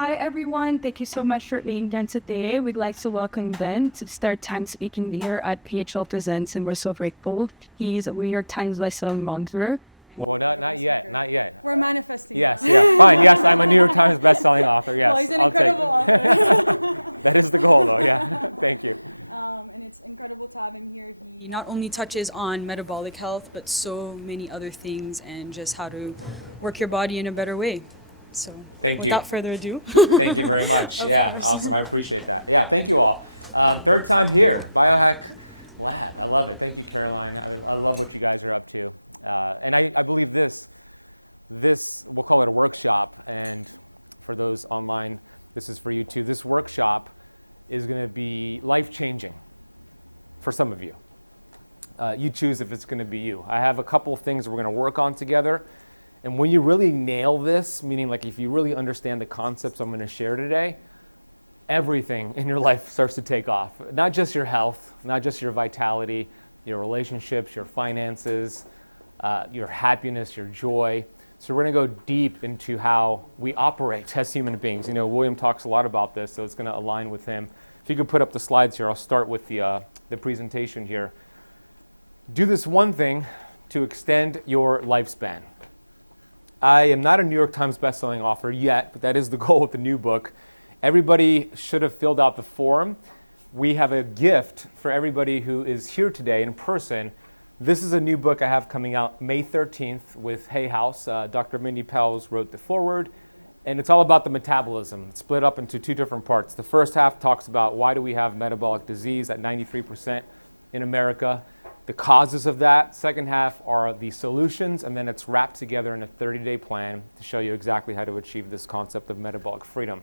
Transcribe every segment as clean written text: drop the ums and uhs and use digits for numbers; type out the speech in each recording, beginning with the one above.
Hi, everyone. Thank you so much for being here today. We'd like to welcome Ben to start time speaking here at PHL Presents, and we're so grateful. He's a New York Times bestselling author. Well, not yet, not yet. We're manifesting. Yes, yeah, fine. Yes, I'm a New York Times bestselling author. Yes, Well, he's an I'll take incredible author. That is the goal, though. Yeah, thank you. And it's incredible to have him here. He not only touches on metabolic health, but so many other things and just how to work your body in a better way. So, Thank you. Without further ado. Thank you very much. Yeah, awesome. I appreciate that. Yeah, thank you all. Third time here, Biohack Lab. I love it. Thank you, Caroline. I love what you guys are up to. And I believe this, we'll call it a workshop. And for those online, this is for you too. This workshop is going to be life-changing for some of you. You choose if it's going to be you. I have a couple of things we're going to work on together. And when you really nail this, meaning like if you really understand the concepts I'm going to share today, everything in your life starts to take off. Not just your health, not just your vitality, your relationships, your finances, your happiness, your joy. So we're going to go deep into how we operate as human beings. You know, William talks a lot about this, so it's going to align with him. If you could put up the slides here, I'll start with the presentation here. Do this one thing to extend your lifespan. I am not a New York Times bestselling author yet, but that is the goal with the new book. Everybody should have filled out the form. We have a gift for everybody who is here today in person. This is a new book I have coming out May 13th with Hay House. Dr. Mindy Pelz wrote the foreword, and it's all about the metabolism. It's split up into two different parts. The first half talks about why do we have metabolic disease at 93% in America, the causes of that. Second half are the solutions, and then it's wrapped together in a 30-day plan to show you exactly how to achieve this concept of metabolic freedom.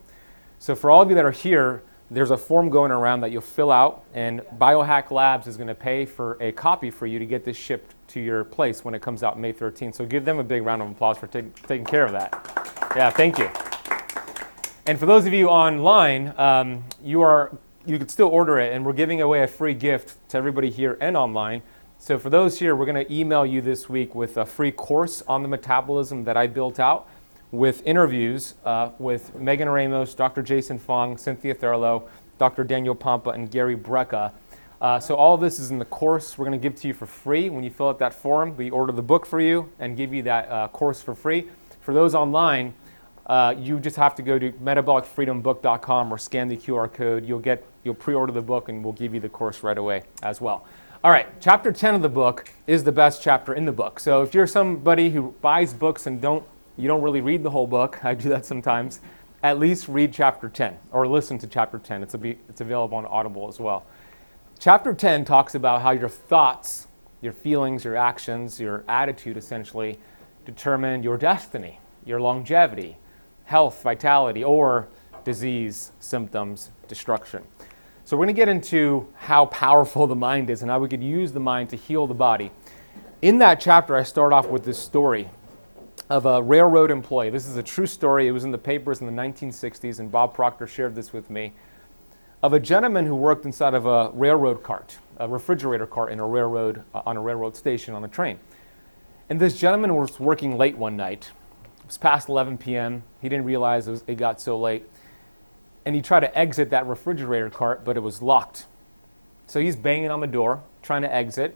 So for all of you that are here, there's a form going around that you'll fill out, and Biohack Labs is going to pay for a copy for you to get this shipped to your place when it comes out May 13th. So give them a big round of applause for taking care of that. Yeah, thank you. And for those of you online, you could still order it, and we're giving away a free gift to everybody here and online. So for those here, we're going to email you this week with a free course on the metabolism that I built out, with interviews with Megan Ramos, Dr. Jason Fong, Cynthia Thurlow, Dr. Daniel Pompa, and Gary Brecka. So all of this is in the course we're going to give to you for free. When you fill out that form, we order the book for you and give you that course for free. For those online, you just have to go to metabolicfreedombook.com or scan the QR code. You'll pre-order the book, and we'll give you the course right away as well. All right, chapter 10 of the book is the best chapter in the book. So if you're somebody who buys books and you don't really read the whole book, I do that sometimes, at least read chapter 10 or listen to chapter 10. It's available on Audible as well. Chapter 10 talks about how your thoughts, your feelings, your actions, your attitude essentially determine your destiny, your longevity, health, vitality, or disease, symptoms, destruction. So we're going to get into how powerful the mind is and how we could use the mind to heal the body. In that chapter, I start off with this story of a railroad employee. This is a true story. It was in the papers in the 1960s, and Bob Proctor shared this with me, of a gentleman who worked inside of a railroad cart, a refrigerator cart in a railroad, on a railroad station on a train. And this gentleman was working late one night. It was past 11 p.m. He didn't realize it got so late. And he tried to exit that refrigerator cart, but it was locked. So he's banging on the door, trying to exit,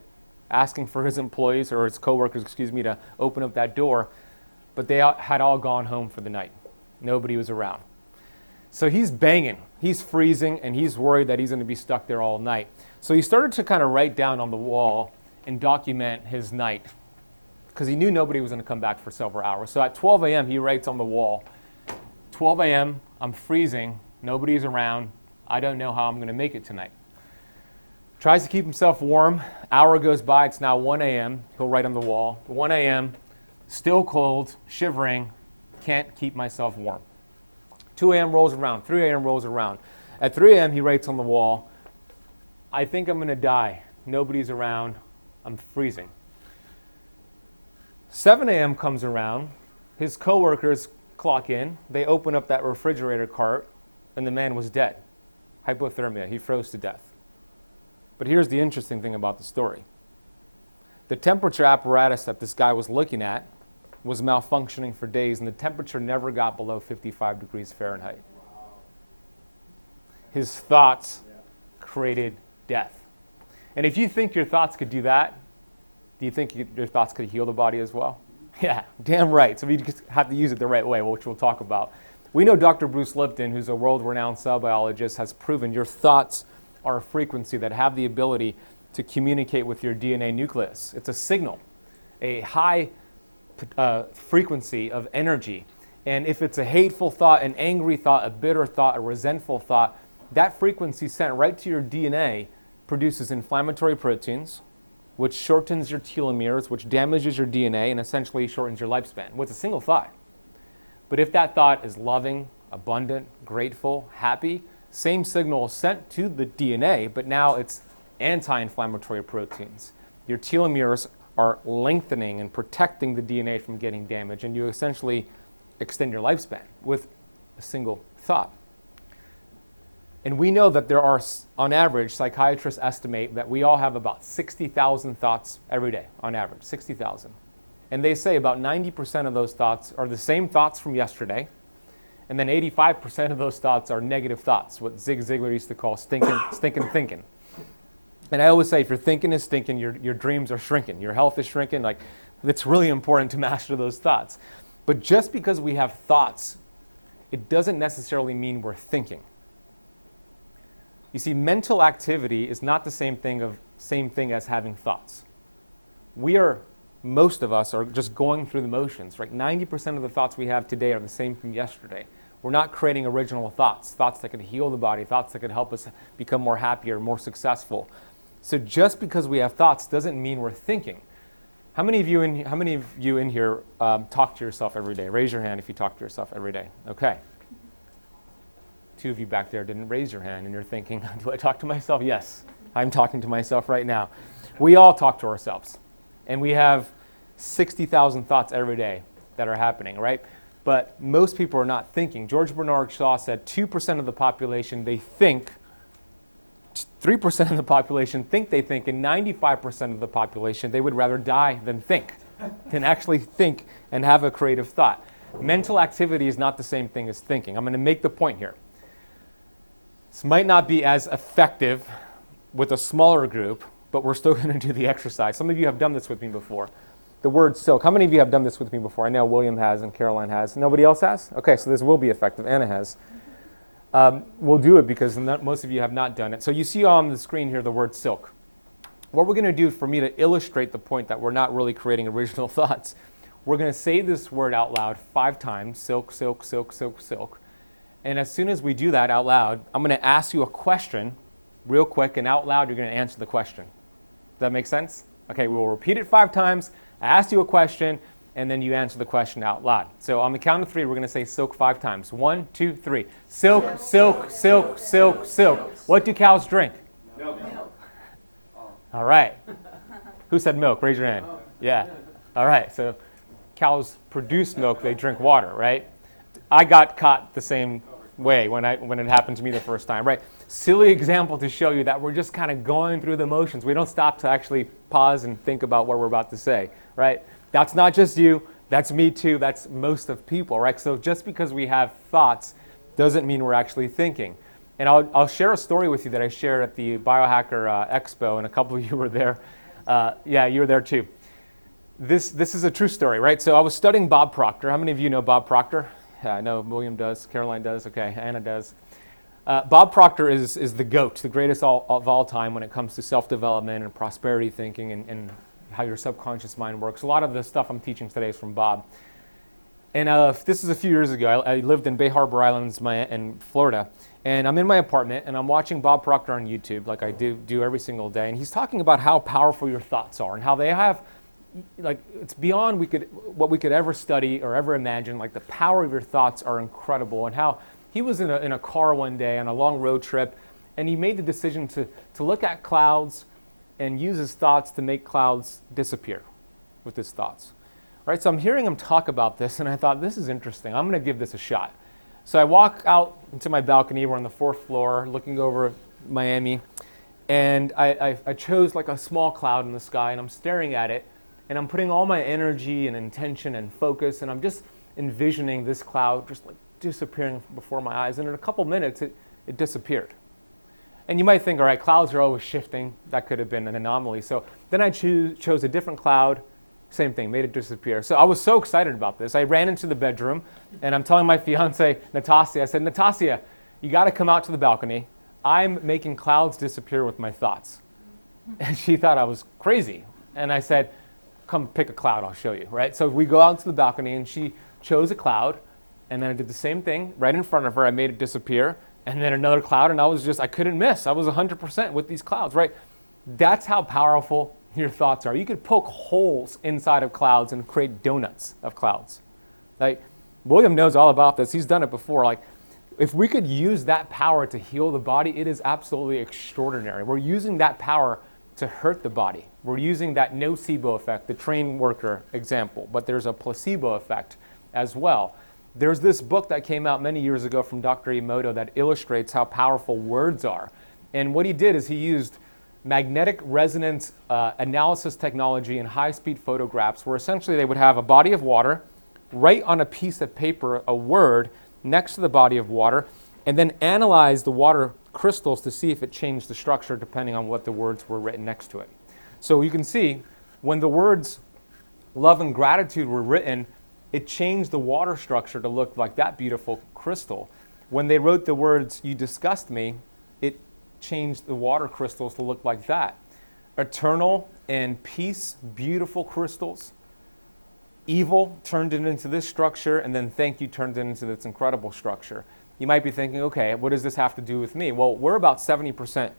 asking for his employees, or his coworkers, to open up that door. But they had all gone home for the night. Nobody was around. So he's banging, he's freezing, and he's worried that he's going to be stuck there all night. So he started to kind of write down on the wall and document his night, because he knew nobody was going to come back for several hours. So at 12 a.m., he writes on the wall, 12 a.m., I'm freezing, nobody's around, I don't know how I'm going to make it tonight. Tries to keep himself warm. Hour goes by, it's now 1 a.m., he'll write on the wall, 1 a.m., still cold, shivering, can't keep myself warm. 2 a.m. rolls around, 3 a.m. rolls around. At 3 a.m. he writes on the wall, I think I'm going to die. Nobody's around. I'm freezing. 7 a.m. comes around. His coworkers clock in. They open up that refrigerator cart, and the man was dead. Hypothermia. He froze to death. But here's the interesting thing about the story. The temperature apparatus that this guy was looking at was malfunctioning for days, and the temperature never got below 55 degrees Fahrenheit. His thoughts created death. And if you think your thoughts could do that, do you think your thoughts could heal the body as well? Yeah, damn right. So we just have to use it the right way, which we'll talk about. We know Dr. Bruce Lipton, who's a world-renowned cell biologist, has proven your thoughts are a frequency that have the ability to communicate with your DNA nucleus. It's a signal, a high frequency of energy. And if it's a hateful thought, an angry thought, a bitter thought, a resentful thought, that frequency sent right to your DNA produces inflammatory proteins, which shortens your telomeres, which damages your DNA and essentially shortens your lifespan with a single thought. But if that thought is loving, abundant, grateful, happy, same signal is sent to the DNA, but now it's anti-inflammatory proteins. Your telomeres are lengthening and protecting the DNA from getting damaged, and you essentially extend your lifespan with a single thought. And we know that there are, on average, psychiatrists estimate that we all have about 60,000 thoughts every day, on average, 60,000. And they say about 90% of those thoughts are the same thoughts from yesterday, and then 85% of those thoughts are negative thoughts, what Zig Ziglar used to call stinking thinking. And I always say, if your thinking is stinking, your dreams are shrinking, your health is shrinking. Like, it's really important to master those thoughts. But just because we have thoughts, it doesn't necessarily mean we're thinking. You see, mental activity is not the same thing as having thoughts. Most of us are just going through the motions, right? 90% of the thoughts we have today are the same from yesterday. We're not creating original thoughts that could heal the body, thoughts that could help us become more happier, more successful. So just because we have thoughts doesn't mean we're thinking. How many of you in here talk to yourself every day? Raise your hand if you talk to yourself every day. Okay. 2 of you back there didn't raise your hand, and you're thinking, do I talk to myself? Yes, I'm talking to myself right now. We all talk to ourselves, and we have 60,000 thoughts every day that are happening, right? But most people are not thinking. George Bernard Shaw said 2% of the population, they think, 3% of the population think they think, and 95% of the population, they would rather die than think, than actually think and have a creative thought. Mental activity is not the same thing as thinking. I'm going to make the point here. This might not be as effective with a smaller group, but we're still going to do the exercise. Some of you have done this with me before. The word silk. How many of you have done this with me before? I know William has and Caroline has. Nobody else has? Okay, so this will be effective. Anna has. We'll do it because most of you have not done it. So you see on the screen here the word silk. What we're going to do for me to illustrate the point that we're not really creating original thoughts, we're going to say this word out loud 5 times, silk, silk, silk, silk, silk. And as soon as we do that out loud, I'm going to ask you a question real quick, and out loud you're going to answer the question. Does that make sense? Okay, we will repeat it 5 times. I ask you a question, and then you answer the question out loud. So on the count of 3, we're going to say silk 5 times. 1, 2, 3. Silk, silk, silk, silk, silk. What do cows drink? Milk. All right. Who said milk? Raise your hand. Yeah. All right. So cows produce milk. They drink water, right? I got caught the same way when it happened to me the first time, right? Silly example to show you that we're just kind of going through the motions. We don't stop to actually pause and think about what we're about to say, right? That's not just you. That's me too. That's most of people, right? So just because we have thoughts doesn't mean we're actually thinking. And I'll share a story with you that I shared at the Biohacker Expo, and a couple of you were there. Yeah, you were there too. This is a true story, right? So I was studying Bob Proctor. How many of you know Bob Proctor? Yeah, I know William does, Caroline does, okay, Anna does. Bob Proctor is the GOAT, the greatest of all time when it comes to self-development and prosperity thinking and how your subconscious mind works. A lot of the stuff I'm teaching today is from Bob. And this is a few years ago. I lived in Bay Harbor Islands in Florida, and I'm in my apartment, and I'm watching Bob Proctor on YouTube, like I do every single day, and he's talking about how powerful your thoughts are and how they have, like, it's beyond what we could ever study or ever imagine. Like, the power of your thoughts are incredible, and how he was in a car one day on a long road trip, and he made the decision to look at clouds and use his thoughts to make clouds disappear with his thoughts. Right, so I'm hearing him talk about this, and I thought, this is interesting. I'm going to give this a shot. So I walk out into my balcony. We're on the 4th floor, looking over Miami, and I chose like a small cloud in the sky, and I'm staring at it, and I'm putting all my energy and intention and focus, and I'm just envisioning this cloud just like disappearing before my eyes, and in a couple minutes it disappeared. And you might think, all right, clouds are always shifting. That could have been an anomaly. So then I chose a different cloud, same thing, made it disappear. So I was so excited about this. I ran into the bedroom, and I'm telling my fiance, Natasha, I said, Natasha, you got to come out to the balcony. I'm making clouds disappear with my thoughts. And she thought I was crazy. And I said, come pick a cloud, I'll show you, right? So we go out to the balcony, and she chose a cloud, and then I did the same thing right in front of her. I made it disappear, and then another cloud, and I couldn't miss. I was 100% with these clouds, right? That's how powerful your thoughts are. You could poke holes inside of clouds and create donuts of clouds. Like, William knows all about this. He's done it before. Like, if we could use that power to heal the body, it is absolutely extraordinary. We're using that power to hurt the body. We're using that nocebo effect, the train worker example, but there's a placebo effect as well. There's this book that came out many years ago from Dr. Emoto that illustrates how powerful words are. And what he did is he used magnetic resonance analysis technology and high-speed photographs, where essentially they would have a body of water, write on a piece of paper a word next to the body of water, and then analyze the water crystals to see if it changed the structure depending on what the words were written next to it. So you can see when the words love and gratitude were written, it changed the water structure to look like that beautiful crystal. When they wrote the words, you disgust me, it changed the water crystals to look like that. Eternal and peace, beautiful crystals. Evil turned it into this structure, and then thank you turned it into this incredible structure. You might be thinking, okay, what does this have to do with me? Well, we're about 70%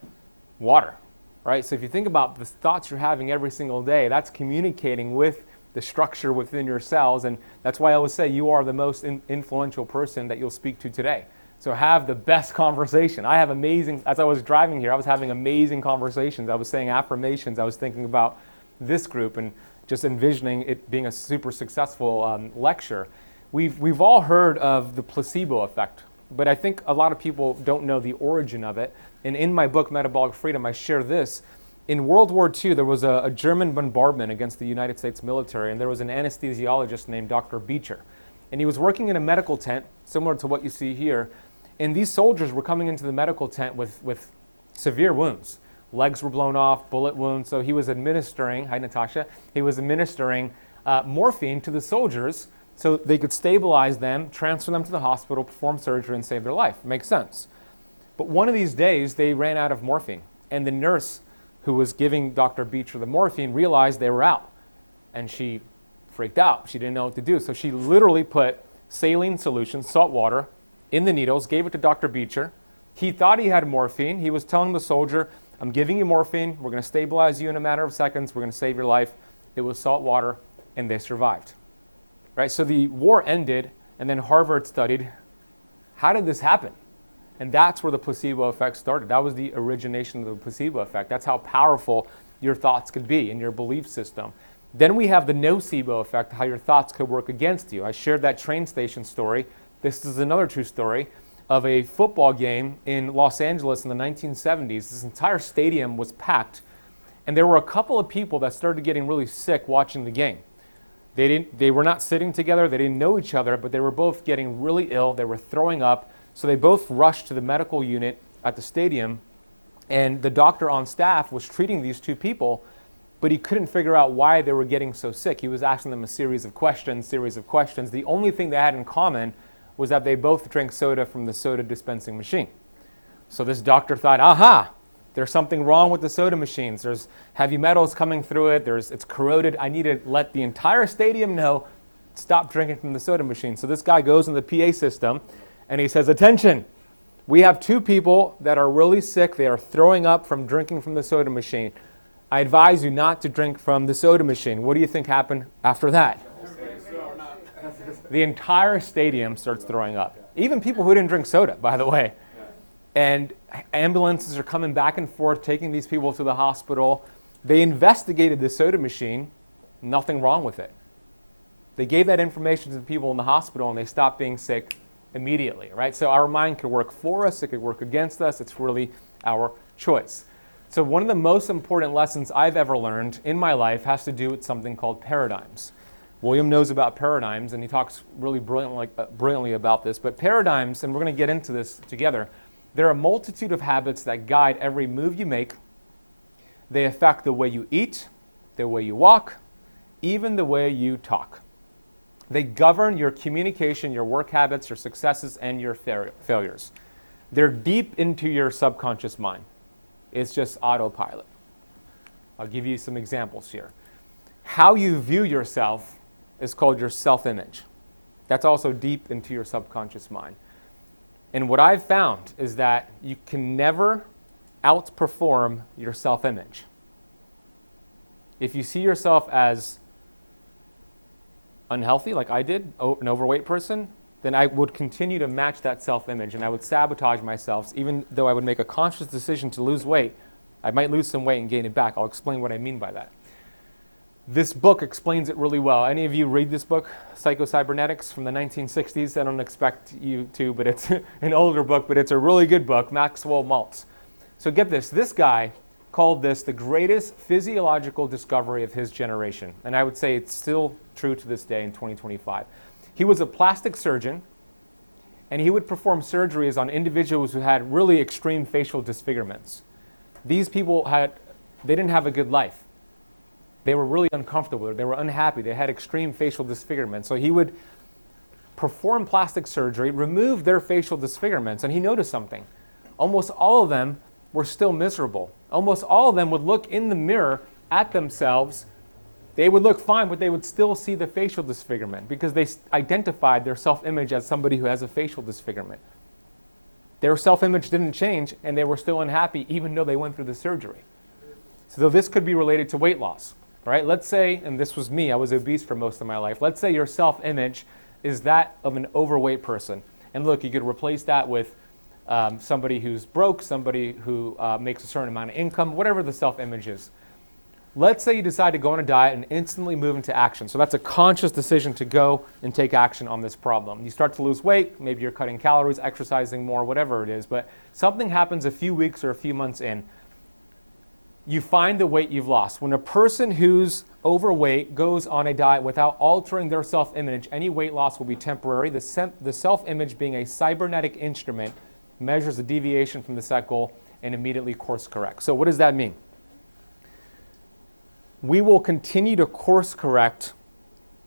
water, right? So if you think about the thoughts you're having every single day, that's communicating with the structure within your cells, and that's why I always say you are the most influential person that you'll speak to today. So have the best conversation. I have amazing, as I was driving here, I was having amazing conversations. I was saying affirmations. I was thinking about this group and just envisioning it being a super successful lecture. We've all heard of the placebo effect, but I think a lot of people don't know the origin of it. And in my book, Metabolic Freedom, I share this. In World War II, there was a German bombardment against the United States military, and there was an anesthesiologist named Dr. Beecher. And he was working in a medical tent, similar to what you see here, and these soldiers were coming into the medical tent with severe wounds. Legs were blown off, bullet wounds, so he was administering, hi Natasha, he was administering morphine to the soldiers so they could stabilize them, transfer them to the hospital, perform surgery, and save their life. Makes sense. But one of these days, they ran out of morphine, and the nurse who was giving Dr. Beecher the morphine realized they were out, and she freaked out. She didn't know what to do, so she literally put saline solution, salt water, in the needles, gave it to Dr. Beecher. He thought he had morphine. He was telling the soldier, I'm giving you morphine. We're going to stabilize you in a matter of seconds. We're going to save your life. It was salt water, and they survived. Right? So the war ended, and then Harvard studied, how did this happen? And that's where the placebo effect started. That was the origination of the placebo effect. That's how powerful your thoughts could be in your belief system. Then we have the nocebo effect, how your thoughts could work against you. I shared that train station story. This is another true story of a football game in Los Angeles in the 1970s. This entire stadium was packed, and there were a couple of people that started getting really sick watching the game. They were not sitting together, they didn't know each other, but they were both getting really ill, they were throwing up, so they both rushed to the medical unit at the stadium, and the doctor on staff was treating these two people, but he couldn't figure out why they were getting so sick. He was asking them a series of questions. The only thing they had in common was that they both drank soda from the soda dispensing machine. So this doctor thought, aha, there's something wrong with the soda machines. There's heavy metals coming through it. It's corroded. I need to let the entire stadium know, stop drinking from the soda machine. So this guy goes in the PA system and he says, attention, we have two people that are really sick. They are throwing up from drinking from the soda machine. I advise you not to drink from the soda machine. What do you think happened after that? The entire stadium starts throwing up. Even people who didn't drink soda, by the way. And ambulances are coming back and forth, taking these people to the hospital. They investigated the soda machine, nothing wrong with it. They gave that information to the people in the hospital and they stopped being sick immediately, right? So our mind could work for us, it could work against us. It's really our choice. So one of the most important lessons I've ever learned in my life has to do with something called paradigms. William knows about paradigms, and he talks really brilliantly about this. But paradigms, and we're going to get into this together, there are a multitude of habits that guide every move you make. They affect the way you eat, the way you walk, even the way you talk. They govern your communication, your work habits, your successes, and your failures. They're deep into your subconscious mind. It's just autopilot. I'll give you some examples here. How you view yourself is called your self-image. That's also deep into your subconscious mind. And what I've found is that you can never outperform your self-image. If you see yourself as unhealthy, like I did, an overweight person, then I would continue to match that self-image and I would sabotage myself. Even though I would make a conscious decision to lose weight, I might lose some weight and gain it back. I'll explain what I mean by that. This book explains it really well. Any of you read this book, Psycho-Cybernetics from the 1960s? I don't expect you to, but it's an older book, but it's a really good book, Maxwell Maltz. So get this guy called this the greatest physiological discovery of his generation. And I would say it's still true to this day in 2025. He was a plastic surgeon, and he would perform surgeries on individuals who had really extreme facial disfigurements. These people they didn't have a good life. They were really uncomfortable. They were unhappy. They had extreme facial disfigurement. So he would perform plastic surgery, remove their facial disfigurements, and he noticed something. Almost all of them were still miserable. Almost all of them would look in the mirror at themselves. They would look fine, but they would still see the facial disfigurement because they identified their self-image as somebody who has a facial disfigurement. Their self-image didn't change, and they were still unhappy even though they went through the surgery. So this could be related to weight loss. Right? Let's say, and this was me, I was obese for most of my life. Let's say your self-image is that of an overweight person. And look, you could replace that with somebody who's broke, somebody who makes a certain amount of income, whatever the self-image is. Let's say you decide to go on a diet and instantly move into action. So that's a conscious decision to go and take action on this problem. You start to lose weight, maybe you're cutting calories, exercising more, whatever it is, but something happens a few weeks or a few months in. You find the weight you've lost. When a person who's overweight goes on a diet without altering their self-image, any weight loss will be temporary. The self-image, being a cybernetic instrument, measures the deviation from the set goal and immediately course corrects. So what does that mean? We will continue to course correct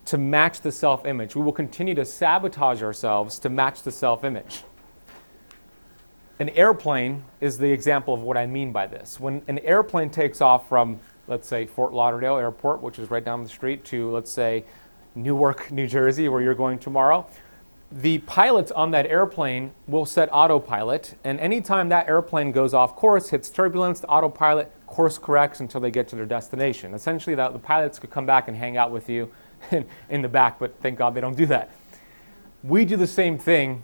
to match the self-image. We will continue to sabotage ourselves to match the self-image. An airplane is the example of what I mean by this. When an airplane takes off from, let's say, Fort Lauderdale Airport, which is right down the street, to, let's say, Newark, New Jersey, where you're going tomorrow, the pilots on that airplane will set autopilot, and anytime that airplane goes off course, hits turbulence, the autopilot course corrects until they get to their destination. Essentially, the pilots could come back and hang out with you in the back, but thank God they don't do that. We do the same thing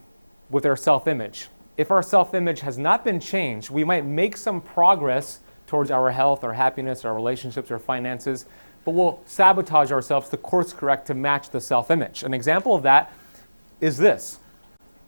with our self-image. If our self-image has not been changed, we might make some progress towards our health, our happiness, our relationships, our finances, but we'll sabotage ourselves to course correct to match the self-image. An example of that is this.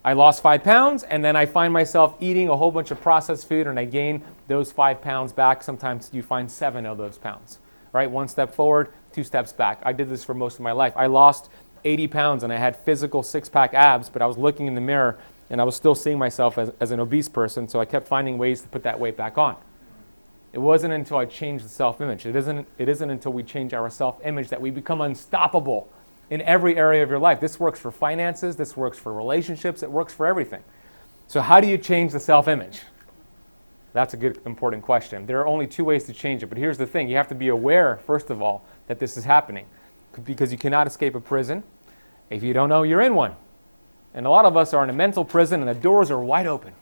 I lost 5 pounds, and then I find myself eating a whole bunch of processed food, and I gain those 5 pounds back. Sometimes you find 7 of those pounds, right? 1 step forward, 2 steps back. I did this for most of my life. I lost 80 pounds, and I had physical six-pack abs, but I was looking in the mirror, and I was still seeing myself as an obese person, so I kept finding ways to put that weight back on. It wasn't until I changed the self-image. It isn't until we change our self-image that we become unstoppable in every area of your life. This works for finances, this works for relationships, it works for everything. So how do you change the self-image? That's a good, important question. There are only 2 ways to change it, but here's the thing. You have to be aware, first of all, that this is happening, because you cannot escape a prison if you don't know you're in one. And a lot of us are in a mental prison and the doors are wide open.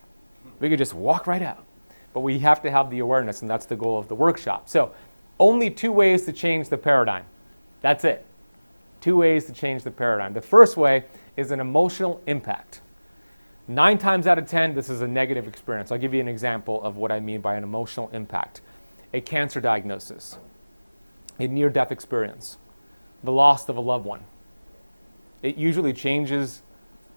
We could just walk right out. But we have to have the awareness, and that's the goal of the workshop. So only 2 ways to change the paradigm. That's it. 2 ways to change the paradigm. The first way is an emotional impact. 9 times out of 10, this is a negative experience. I'll give you an example of what I mean by an emotional impact. A cancer diagnosis, a near-death experience, the loss of a loved one. It usually changes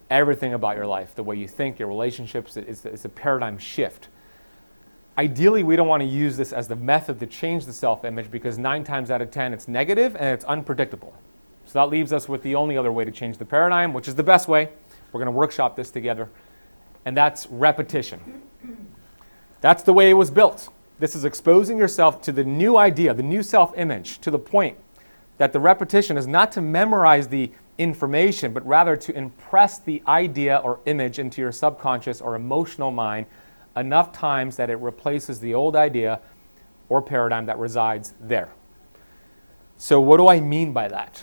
everything about your life, the way you think, your relationships. It's a paradigm shift. Ideally, we don't want to use this as the method to change the self-image because 9 times out of 10 it's negative and it's unpredictable. So that leaves us with the only other way to change the paradigm, which is the best way. We're going to workshop this together, and that's repetition. That's the way it was built. This is exposing yourself to the new idea, the new self-image, to the point that the repetition is not to memorize the information, but rather to impress the idea or image into your subconscious or emotional mind enough times that it replaces the old idea or paradigm that resides there. So what do I mean by that?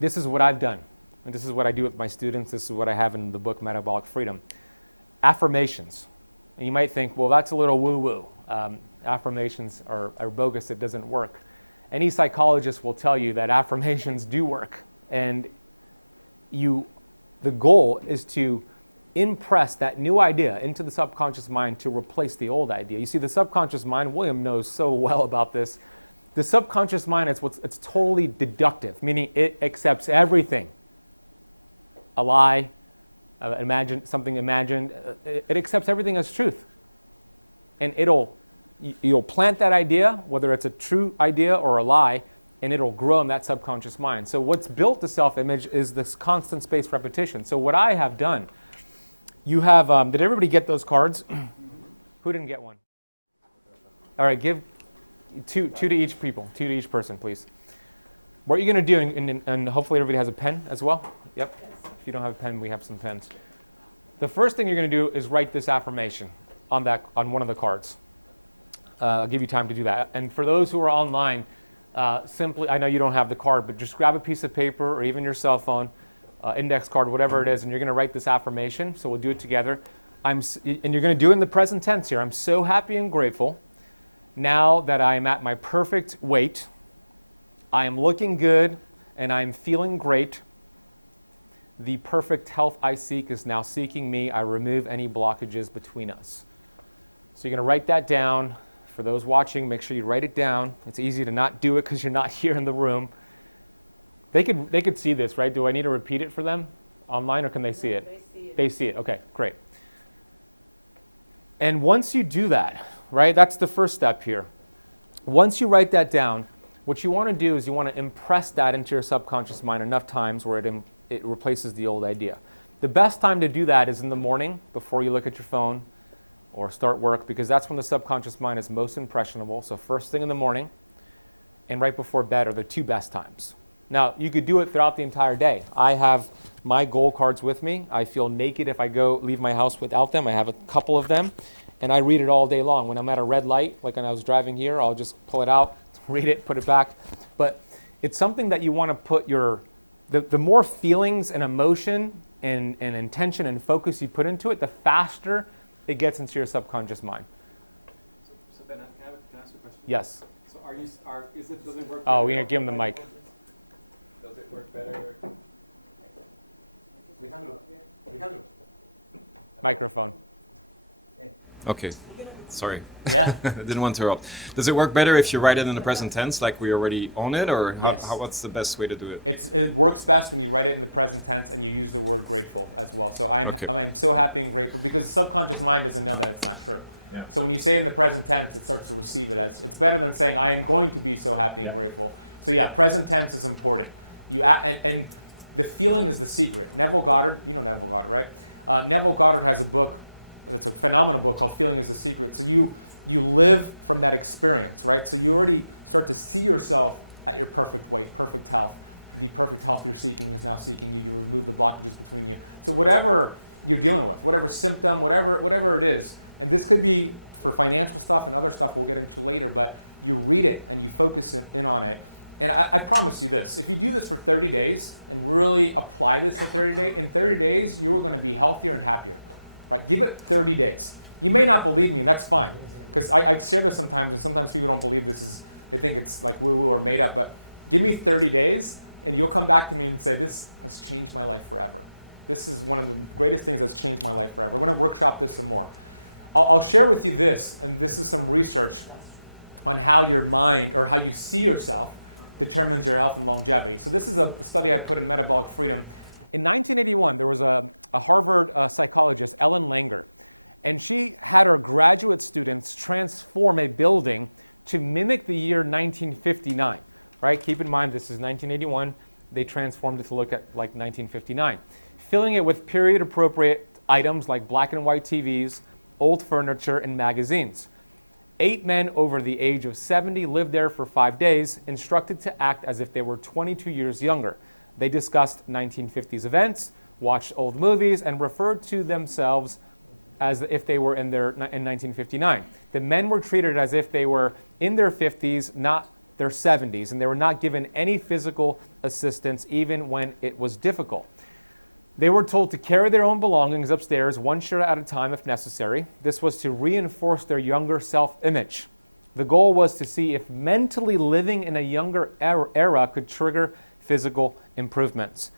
This is what I've done, and this is what I do with my students. This is what I have in the book Metabolic Freedom. Affirmations. And you might think, well, that's a little woo-woo. Affirmations are bogus. It doesn't work. Any psychologist will tell you that affirmations do work. And the goal is to impress that new idea into the subconscious mind to replace the old idea. You see, the subconscious mind, William knows so well about this. The subconscious mind it's totally deductive, meaning it accepts everything. A lie, something imagined, it accepts everything as truth. And you'll plant that idea, whether it's a true idea or a lie, and it'll grow in that subconscious mind. So what's built the self-image is this constant spaced repetition. So what I have done, you have, did everybody get those cards? Who didn't get one? All right, give two to each person, please. What are you going to do, and hopefully everybody has a pen as well? Yep. If you don't have a pen, we have some pens. The first thing you're going to do is write this affirmation on one of the cards. I'll give you time to do that. And for those who are online, simply, I know you don't have the card, but just grab a piece of paper or even your cell phone, index card, whatever it is, and you're going to write this affirmation. So we'll do it together. And you're going to do it in the present tense here. I'm so happy and grateful now that I am at my perfect weight. I am looking good and I'm feeling great. The perfect health I seek is now seeking me. I remove any blockages between us. So you're going to write that down. For those watching, make sure you write it down. It's easy to not do it because you're not here in the room. They could see this, right? Do I need to repeat it for them online, or can they see it? They see it. They see it. Okay, great. And once you do that, right, that's the first step here. Once you write that down, what you want to do is you want to impress that into your subconscious mind enough times where it replaces the old idea. The best time to do that is in the morning before you look at your phone or start work, because that's when the subconscious mind is most impressionable. So first thing in the morning and right before bed are the two best times. Now, you could do it throughout the entire day. I have my goal cards with me. I feel naked if I leave my house without them. I have a couple of them, and I read it all day long. When I'm at a red light, like when I was driving here, I'll just pull it out, read it, put it back. But it's something that you want to put the more feelings and emotion and intention and focus you put into it, the faster it gets into your subconscious mind. So Ben, can I ask you a question? Yes. So does it work? Oh, we're going to give him the mic. Does it work better? Microphone. Okay, sorry. Yeah. Didn't want to interrupt. Does it work better if you write it in the present tense, like we already own it, or Yes. what's the best way to do it? It works best when you write it in the present tense and you use the word grateful as well. So I'm so happy and grateful, because the subconscious mind doesn't know that it's not true. Yeah. So when you say in the present tense, it starts to receive it as, it's better than saying I am going to be so happy and grateful. So yeah, present tense is important. And the feeling is the secret. Neville Goddard, you know Neville Goddard, right? Neville Goddard has a book. It's a phenomenal book called Feeling is the Secret. So you live from that experience, right? So you already start to see yourself at your perfect weight, perfect health. The perfect health you're seeking is now seeking you. You remove the blockages between you. So whatever you're dealing with, whatever symptom, whatever it is, and this could be for financial stuff and other stuff we'll get into later, but you read it and you focus in on it. And I promise you this, if you do this for 30 days and really apply this for 30 days, in 30 days, you are going to be healthier and happier. Right? Give it 30 days. You may not believe me, and that's fine. Because I share this sometimes, and sometimes people don't believe they think it's like woo-woo or made up. But give me 30 days, and you'll come back to me and say, this has changed my life forever. This is one of the greatest things that's changed my life forever. We're going to workshop this some more. I'll share with you this, and this is some research on how your mind, or how you see yourself, determines your health and longevity. So this is a study I put in Metabolic Freedom. In 1981, there was a Harvard psychologist, Ellen Langer, And she had her graduate students transform a building to mimic the year 1959, right? Keep in mind, this is 1981. They transformed it to look at like 1959, filling it with period-appropriate items like black and white TVs, old furniture, and magazines. 8 men over the age of 70 lived there for 5 days, instructed to act as if they were 22 years younger. They discussed 1950s events, watched old movies, and referred to themselves as if they were in 1959. The men were treated as if they were in their 50s, not their 70s, and they were not given any physical assistance even when it was difficult. They were told to carry their own belongings upstairs, one shirt at a time if necessary. This was to reinforce their younger self-image. The goal was to see if mentally living in a younger era could trigger physical improvements.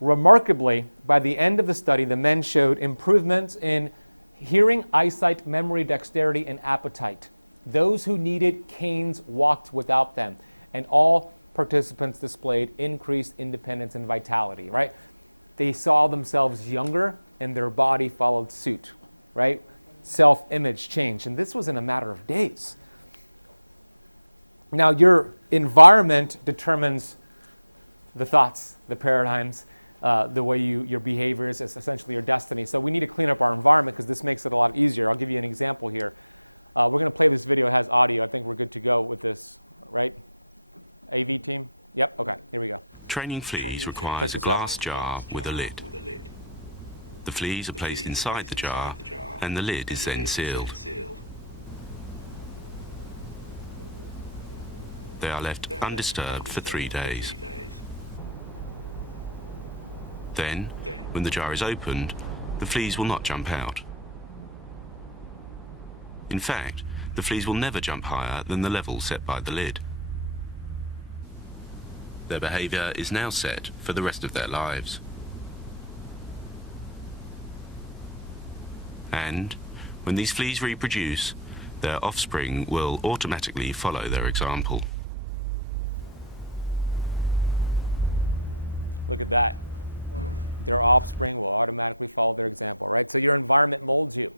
Remarkably, by the end of the study, the men showed improvements in hearing, eyesight, memory, dexterity, and appetite. Those who needed canes walked without them, and all participants displayed increased independence and vitality, right? They saw themselves younger, and their body followed suit, right? Self-image changed, and this was in a matter of days. Now, your environment determines the thoughts, the paradigms, the way your behaviors, is essentially your destiny. So we need to clean up our environment because this makes it a lot easier. I'll give you an example here. We're going to play this video. It has audio. I think we're good to go with this, right? AV team? Yep, okay, here we go. Training fleas requires a glass jar with a lid. The fleas are placed inside the jar and the lid is then sealed. They are left undisturbed for 3 days. Then, when the jar is opened, the fleas will not jump out. In fact, the fleas will never jump higher than the level set by the lid. Their behavior is now set for the rest of their lives. And when these fleas reproduce, their offspring will automatically follow their example. Look at that. Their offspring will automatically follow their example, right? So your environment molds you.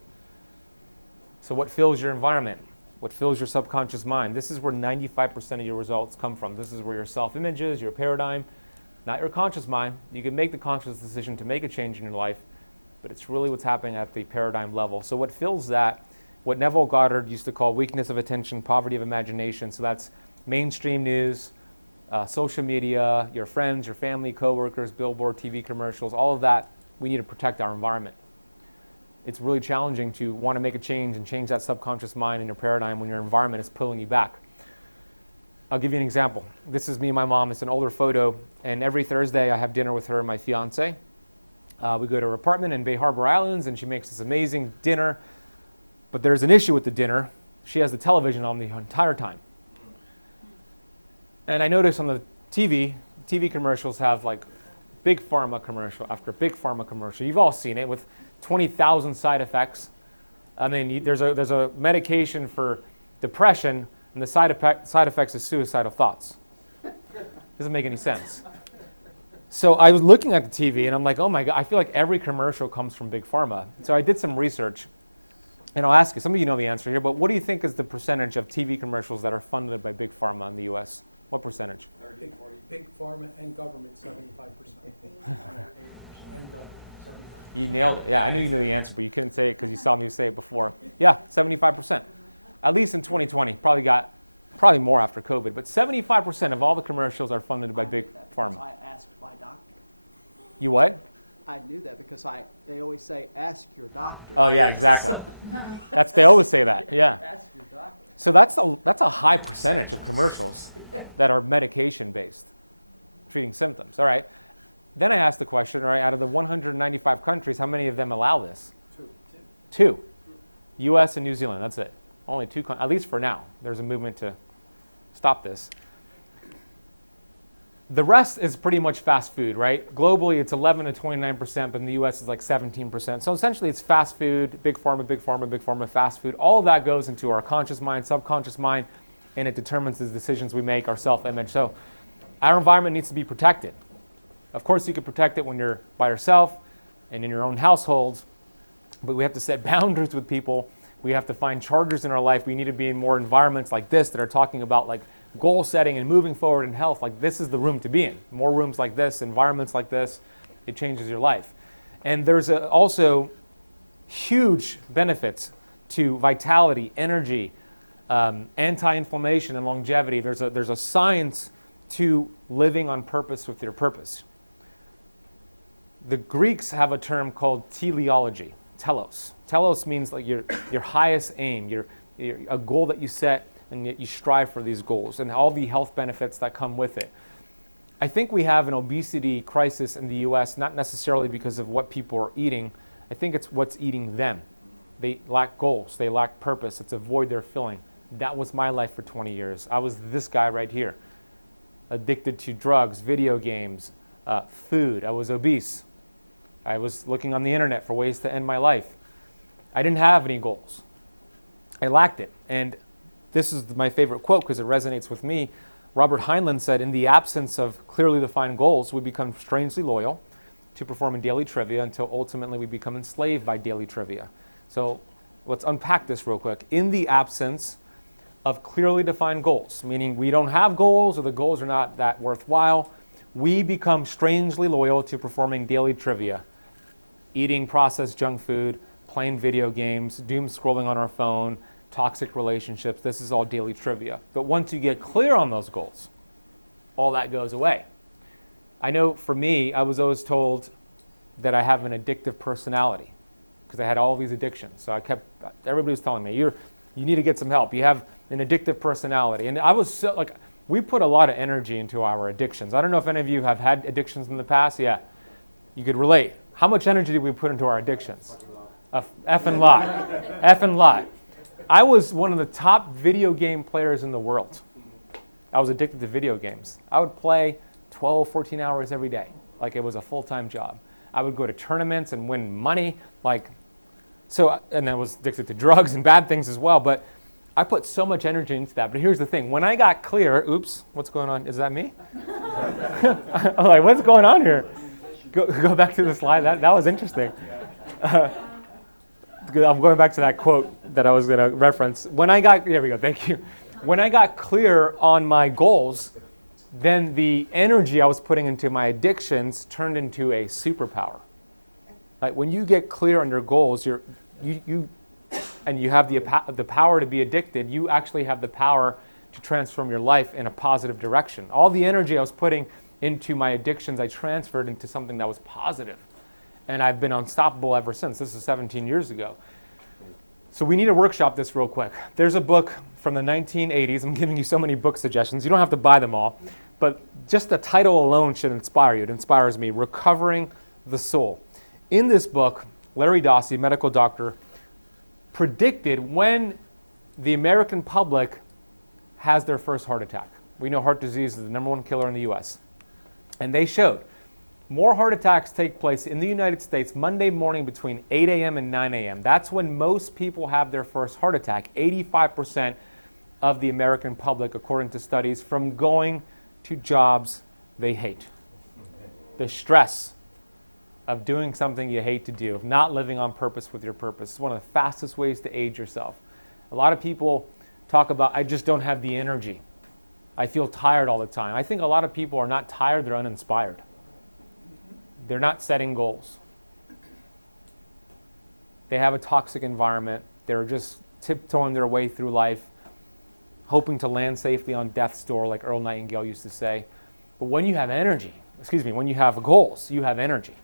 So what fills your environment? What fills your subconscious mind? This is where 95% of your results come from. This is where your self-image is, your paradigm, not your conscious mind. You can make the conscious decision to make a change in your life, but it's really what's happening at the paradigm level. So what fills that, what Neville Goddard used to call weakness of attention, poverty of imagination. So that's mainstream news, social media, your friends, your family, coworkers, billboard, TV commercials, all of that. We need to protect our environment. It's really challenging to want to make a change and change that subconscious mind in your paradigm when your environment is pulling you back. I'll give you an example. This is me and my mom. It's an older photo, and every Thursday I have dinner with her and my fiance. We go to her apartment in Bay Harbor Islands, and she makes this amazing dinner. But there's an issue with the dinner. She has the television on the entire time. And I notice on the TV commercials have like big pharma commercial after big pharma commercial. You've all seen it with 20,000 side effects. I mean, there's a medication for depression, and the side effects is suicidal thoughts. Doesn't make any sense. So I was looking at the TV, and I'm like, oh my God, I feel like every commercial comes from big pharma. So I did some research, and I'll ask you, some of you know the answer here, but what do you think is the percentage of TV commercials that are funded by big pharma in the US? What percentage? 30, 40. Big pharma and government, 75%. And government, 75%. You nailed it. Yeah, I knew you knew the answer, but you couldn't say it because you saw me say it before. Yeah, 75%. At least in 2020. Probably more after COVID, but 75% of all the commercials are funded by big pharma. I asked my doctor. You what? I knew that because they always say, ask your doctor. Oh yeah, exactly. They always say that. Yeah. Ask your doctor. So that's a high percentage of commercials that are medication based, treating symptoms. All right. Then I asked the question, all right, out of the 195 countries, how many of them allow this? Two. U.S. and New Zealand, that's it. Only two, at least for now. There's a movement to stop this. The rest is pretty much fast food, right? Globally, it's 11 to 29%, but in the U.S. it's like 17%. So essentially, it's fast food, big pharma, big pharma, big pharma, fast food. All of that goes into our conscious mind, subconscious mind, and it determines the decisions we make, our self-image. So our environment needs to be protected. Of course, you can protect it when you're by yourself and in your own household. But we have to set boundaries with people. We have to find chargers in our life. We need to be in more environments like this that are talking about like goal setting and moving forward in health. Like this is the room to be in. More rooms like this, environments like this, it changes your life. And there's also huge benefits to vitality, energy, anti-inflammation, and longevity. There's a science to living on purpose with your purpose. The Greeks have a term called teleology, telos. Telos means like your highest aim, a goal that you set and yet you strive for these goals and all the health benefits that come with it. I think we have an obesity crisis in the US, not necessarily because of what people are eating. I think it's what's eating them. They lack goals, they lack purpose. It's a void they're filling. That was my life for 20 years. I was this guy right here, addicted to drugs, video games, food. I was obese. I was looking on the internet for ways to end my life. I didn't have any goals. I lacked it. And this is my favorite quote because it resonates with me. Robert Heinlein said, in the absence of clearly defined goals, we become strangely loyal to performing daily trivia until ultimately we become enslaved by daily trivia. So let's unpack this real quick. In the absence of clearly defined goals, meaning we don't have goals or the goals are not that worthwhile, we become strangely loyal to performing daily trivia, eating processed junk food, playing video games, doom scrolling on our phone, toxic relationships. This is all daily trivia. But once you get clear on those goals, all that goes away. I know for me, I was always told that I have an addictive personality because I had all these addictions. So everybody was telling me, you need to get some help. You have an addictive personality. And I was so, we put a lot of energy into our addictions. I don't know if any of you have had addictions in the past. Yeah, you could relate. How much energy did we put into our addictions? A effing lot. Effing lot. I was one of the top video game players in the world. I was addicted to video games. I would play 12, 14 hours every day, like it was a full-time job. I would go to tournaments and win money, and I was addicted to drugs and bad things as well, but I put so much energy into that. But here's the thing, when I got clear, oops, what's going on? Is that me? I'm like, what's going on here? Go back to the slide, that was interesting. I'm going back to that quote that I was going to reference. There we go, thank you. When I got clear on my goals, then the energy I was putting into my addictions turned into a superpower. Like when you get clear on your goals, you have the power to be addicted, you actually have the power to transform your life in a positive direction. All the energy I was putting into my addictions, I transferred into something that was positive. And I've been unstoppable ever since. This is 17 years ago. So we need to workshop this real quick. There's a book from the 1980s. I'm giving you so many book suggestions. You don't have to buy them all. But just the title alone should inspire you. It inspires me. Recovering the Soul. In this book, Larry Dossey, medical doctor, predicted when the American public has their first heart attack. We know heart disease is the #1 killer in the US. And they showed more heart attacks take place in the United States Monday morning between 8 a.m. and 9 a.m. That's when most people have their first heart attack. 85% of the American public, according to studies, from going to jobs they hate. The stress of doing something you hate to do, of not living on purpose with your purpose, is one of the fastest ways to age yourself. A lot of people talk about, I just don't have the energy. I feel tired all the time. I think a lot of people are not tired, they're uninspired. They're not setting goals. They have a toxic environment. They're just tiptoeing their way through life, hoping to land safely on death's door, like Earl Nightingale used to say. But when you have when you have goals, you have energy.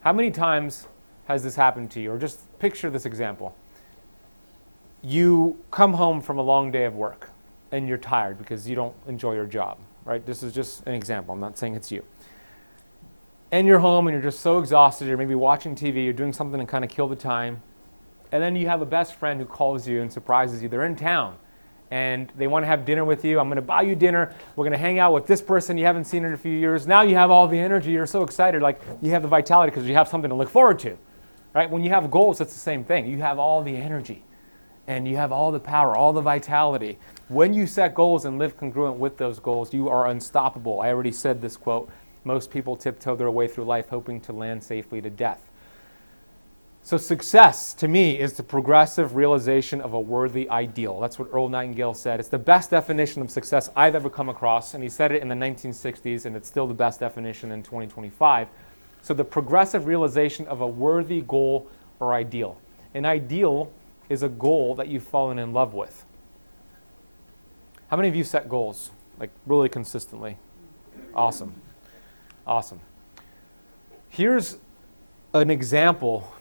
How many times has this happened to you? Or just picture this example. You come home from a long day of work and you're tired because you don't enjoy your job, right? This is just an example. I'm not saying it's you. And you're home and you're just so exhausted, you're maybe watching TV, you're doing something to kind of kill the time. And then you have a best friend who calls you and surprises you. They're in town and they want to have dinner with you. I'm going to buy you dinner. We're going to hang out with this person you haven't seen in a few years. Now you have all the energy. You're so excited. Like you have the vitality because you have something to look forward to, right? When you have goals, it's the same thing. You have all the energy and you have all the power, all the vitality. When you set goals and live congruent with those goals, you are unstoppable. I already said this quote. Most people tiptoe their way through life hoping to land safely to death. So success, to me, is the progressive realization of a worthy ideal. That's what Earl Nightingale said. It's the best definition of success I've ever come across, and he said it in the 1960s, and it's still the best definition in 2025. So the progressive realization of a worthy goal or ideal. An ideal is a goal that you've fallen in love with. How many of you set goals, like really consistently? Awesome. Awesome. Here's an example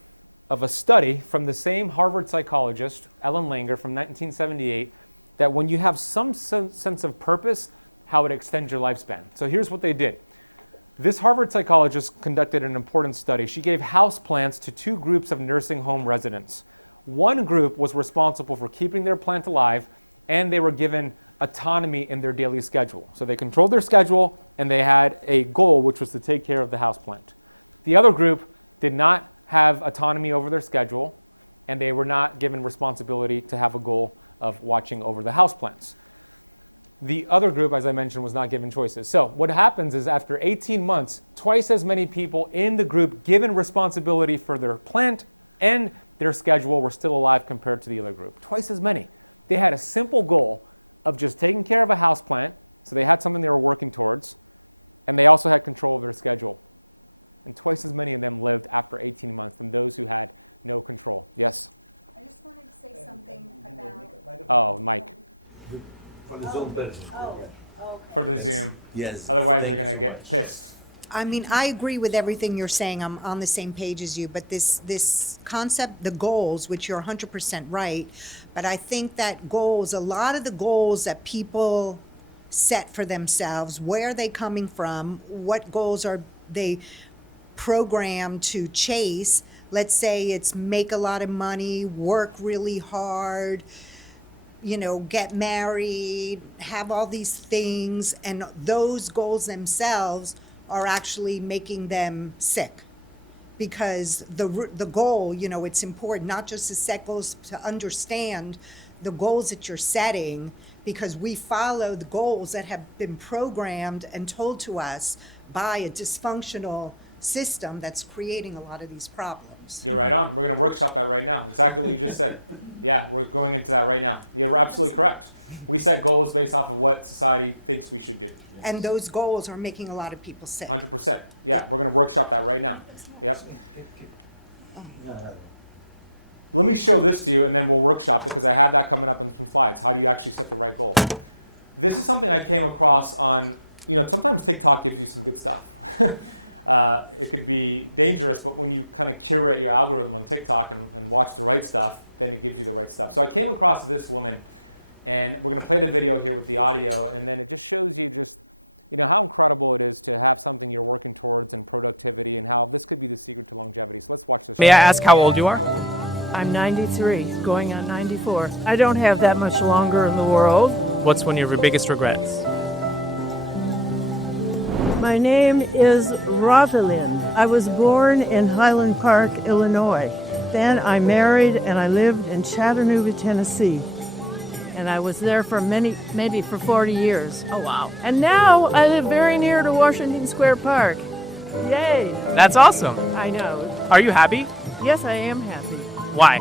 of a study from the same Harvard psychologist, Ellen Langer, from 1978, that when you have some sense of purpose, how it extends your lifespan. So here's what they did. This Harvard psychologist conducted an important study. She gave house plants to two groups of nursing home residents. One group was responsible for keeping their plant alive, and they were given autonomy in their daily schedule. So they controlled their schedule, and they had a goal, which was to take care of the house plant. The other group did not have autonomy over their schedule, and they were not given responsibility to have a goal of watching over the houseplants. The other group, as I mentioned, was not given choices. So what happens is after 18 months, twice as many people in the group given responsibility for their plant and their schedule were still alive compared to the other group. Twice as many. They had a simple goal of just taking care of a houseplant, so they had something they were working towards, and they also had control of their schedule. And twice as many of them lived after 18 months than those who had no control. Yes? I just wanted to say something about... Oh, Mike. For the Zoom person. Oh, okay. For the Zoom. Yes. Otherwise, they're going to get pissed. I mean, I agree with everything you're saying. I'm on the same page as you. But this concept, the goals, which you're 100% right, but I think that goals, a lot of the goals that people set for themselves, where are they coming from, what goals are they programmed to chase? Let's say it's make a lot of money, work really hard, you know, get married, have all these things, and those goals themselves are actually making them sick. Because the goal, you know, it's important not just to set goals, to understand the goals that you're setting, because we follow the goals that have been programmed and told to us by a dysfunctional system that's creating a lot of these problems. You're right on. We're going to workshop that right now. Exactly what you just said. Yeah, we're going into that right now. You're absolutely correct. We set goals based off of what society thinks we should do. And those goals are making a lot of people sick. 100%. Yeah, we're going to workshop that right now. Yep. Let me show this to you, and then we'll workshop it, because I have that coming up in some slides. How do you actually set the right goal? This is something I came across on, you know, sometimes TikTok gives you some good stuff. It could be dangerous, but when you kind of curate your algorithm on TikTok and watch the right stuff, then it gives you the right stuff. So I came across this woman, and we're going to play the video here with the audio, and then it just shows you just, you know, how incredible it is to have something you're working towards and productivity, and how this could be the secret to longevity. So let's watch this. May I ask how old you are? I'm 93, going on 94. I don't have that much longer in the world. What's one of your biggest regrets? My name is Rosalind. I was born in Highland Park, Illinois. Then I married and I lived in Chattanooga, Tennessee. And I was there for maybe for 40 years. Oh, wow. And now I live very near to Washington Square Park. Yay! That's awesome. I know. Are you happy? Yes, I am happy. Why?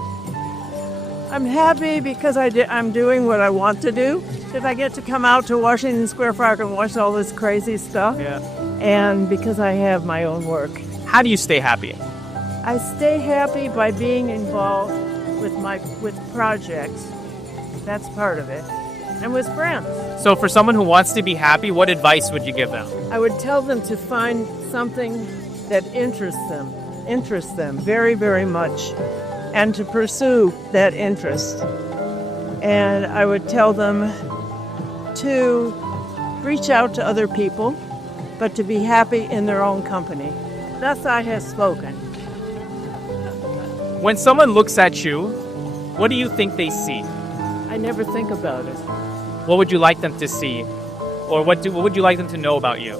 I'm happy because I'm doing what I want to do. If I get to come out to Washington Square Park and watch all this crazy stuff. Yeah. And because I have my own work. How do you stay happy? I stay happy by being involved with projects. That's part of it. And with friends. So for someone who wants to be happy, what advice would you give them? I would tell them to find something that interests them very, very much, and to pursue that interest. And I would tell them to reach out to other people, but to be happy in their own company. Thus I have spoken. When someone looks at you, what do you think they see? I never think about it. What would you like them to see? Or what would you like them to know about you?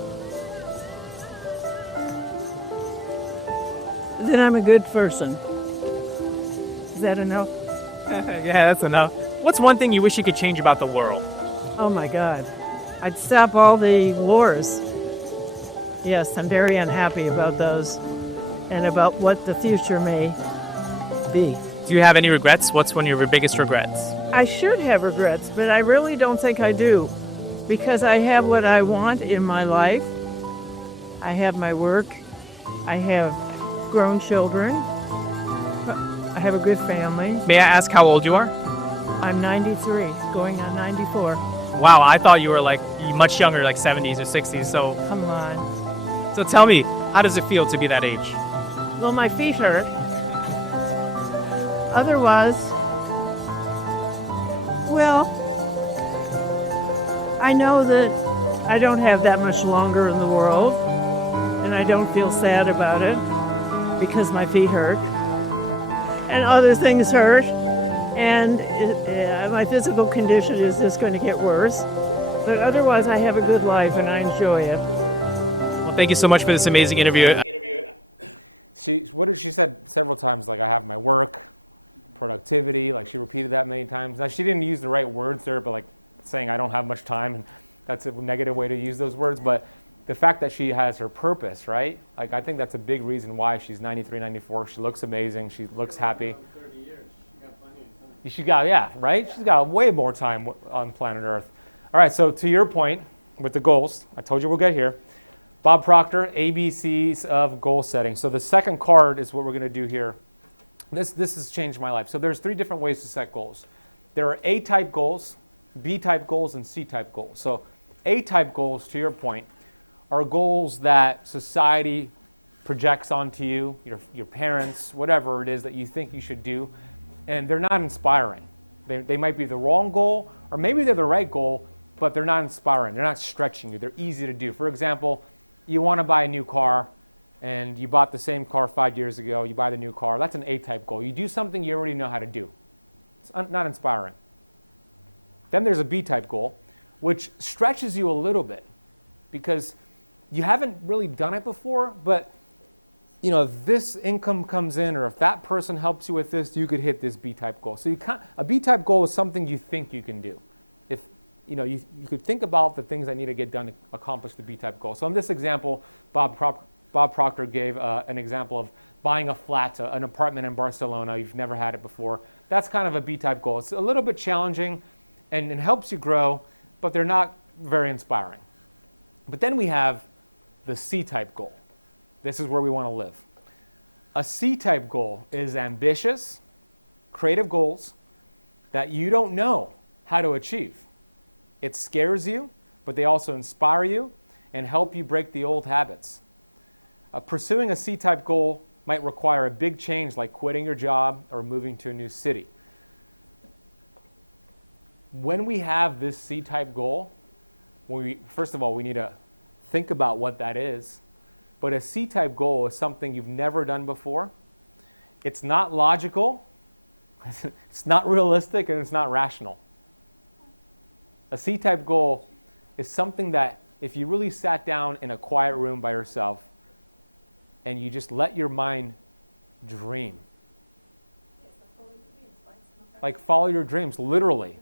Then I'm a good person. Is that enough? Yeah, that's enough. What's one thing you wish you could change about the world? Oh my God. I'd stop all the wars. Yes, I'm very unhappy about those and about what the future may be. Do you have any regrets? What's one of your biggest regrets? I should have regrets, but I really don't think I do, because I have what I want in my life. I have my work. I have grown children. I have a good family. May I ask how old you are? I'm 93, going on 94. Wow, I thought you were like much younger, like 70s or 60s. So Come on. so tell me, how does it feel to be that age? Well, my feet hurt. Otherwise, well, I know that I don't have that much longer in the world, and I don't feel sad about it because my feet hurt, and other things hurt, and my physical condition is just going to get worse. But otherwise, I have a good life, and I enjoy it. Well, thank you so much for this amazing interview. She said several times, like, I have my work, productivity, like she repeated that many times. Now, she didn't use the right words there, but like saying I don't have much time, and that's a negative way to use those words. But the fact that she has her purpose, right? Like, I think that's a big reason why she's 93, 94. She looks amazing. She looks happy. 30 years. She got plenty of time. She got, yeah, right? She's got way more time on planet Earth. All right, so to your point with the goals, I told you we'll get here. Bob Proctor, ABCs of goal setting. So the second card is what we're going to do here. This has changed my life. So there's 3 different ways to set goals. There are A-type goals, B-type goals, and C-type goals. So A-type goals, to your point, are goals that society projects onto you, your parents, whatever it is that you think you should do, and they're not inspiring. They might be the wrong goal, or maybe they're the right goal, but they're not inspiring. They're not stretching you. They're easy to do. For example, you want to buy a new car, and you bought the same car 5 years ago, you buy the new car. That's an A-type goal. You do something you already know how to do. It's not inspiring. Then there's a B-type goal, which stretches you a little bit because you haven't really done it before, but if this income comes in, or if that person helps you with this, you could hit this B-type goal. So a B-type goal is something you think you can do. If you could think about the things that need to get done to accomplish the B-type goal. So in this example, Bob Proctor gave an example of buying a flat, an apartment in Barcelona. You've never had it before. That's kind of a B-type goal. It's a little bit challenging, and it helps you grow, but they're not very inspiring. But then we have the C-type goal. This is where we want to live. A C-type goal is ambitious, creative goals that you don't know how to achieve. It scares you, but they also inspire you and help you break the old habits. Pursuing a C-type goal might require a big change, like quitting your job or moving to a new city. When we have this C-type goal, first of all, we need to think about what that is. But a C-type goal is something you've never done before. It's not logical, it's not realistic, and it's not rational. A C-type goal is something that if you really sat down in a quiet room by yourself and you just let your mind dream. Like follow your dreams, literally.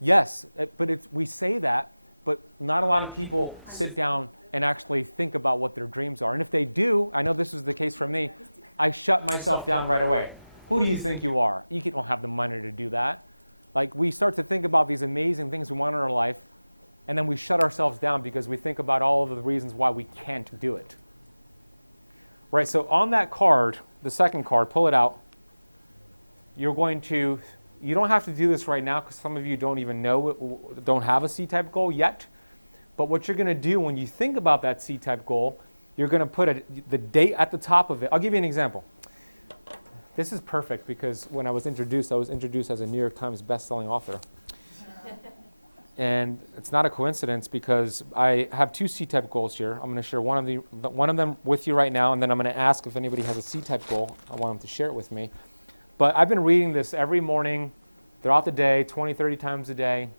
Yes, but we say that, but not a lot of people sit down and actually think about what their dreams are. And if they do, I know this is the case for me, I shut myself down right away. Who do you think you are? You don't have the money to do that. Like, we start to think about these amazing things we want in our life, and then we shut ourselves down because we think about all of the reasons why we can't do it. Right, so on that card, the second card, pull it out. You don't have to do this right now because some of you don't even don't have a C-type goal yet. But what you're going to do when you think about that C-type goal, you're going to put the date at the top of it. I'll give you an example. This is perfect because when I was introduced as a New York Times best-selling author. And it's not a coincidence because I have 2 C-type goals here. I'm going to share one of them with you right now, and then I'm going to ask if anybody has a C-type goal. I want them to share it with me. But I've been reading this every morning, throughout the day, 20, 30 times a day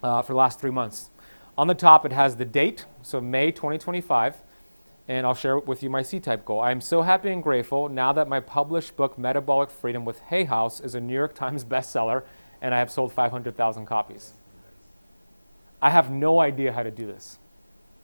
for the last 3 months. On the top, it has the date, so May 2025, and I'll share with you my C-type goal. I am so happy and grateful now that my published book, Metabolic Freedom with Hay House, is a New York Times bestseller, and I have sold 500,000 copies. I have no idea how to do this.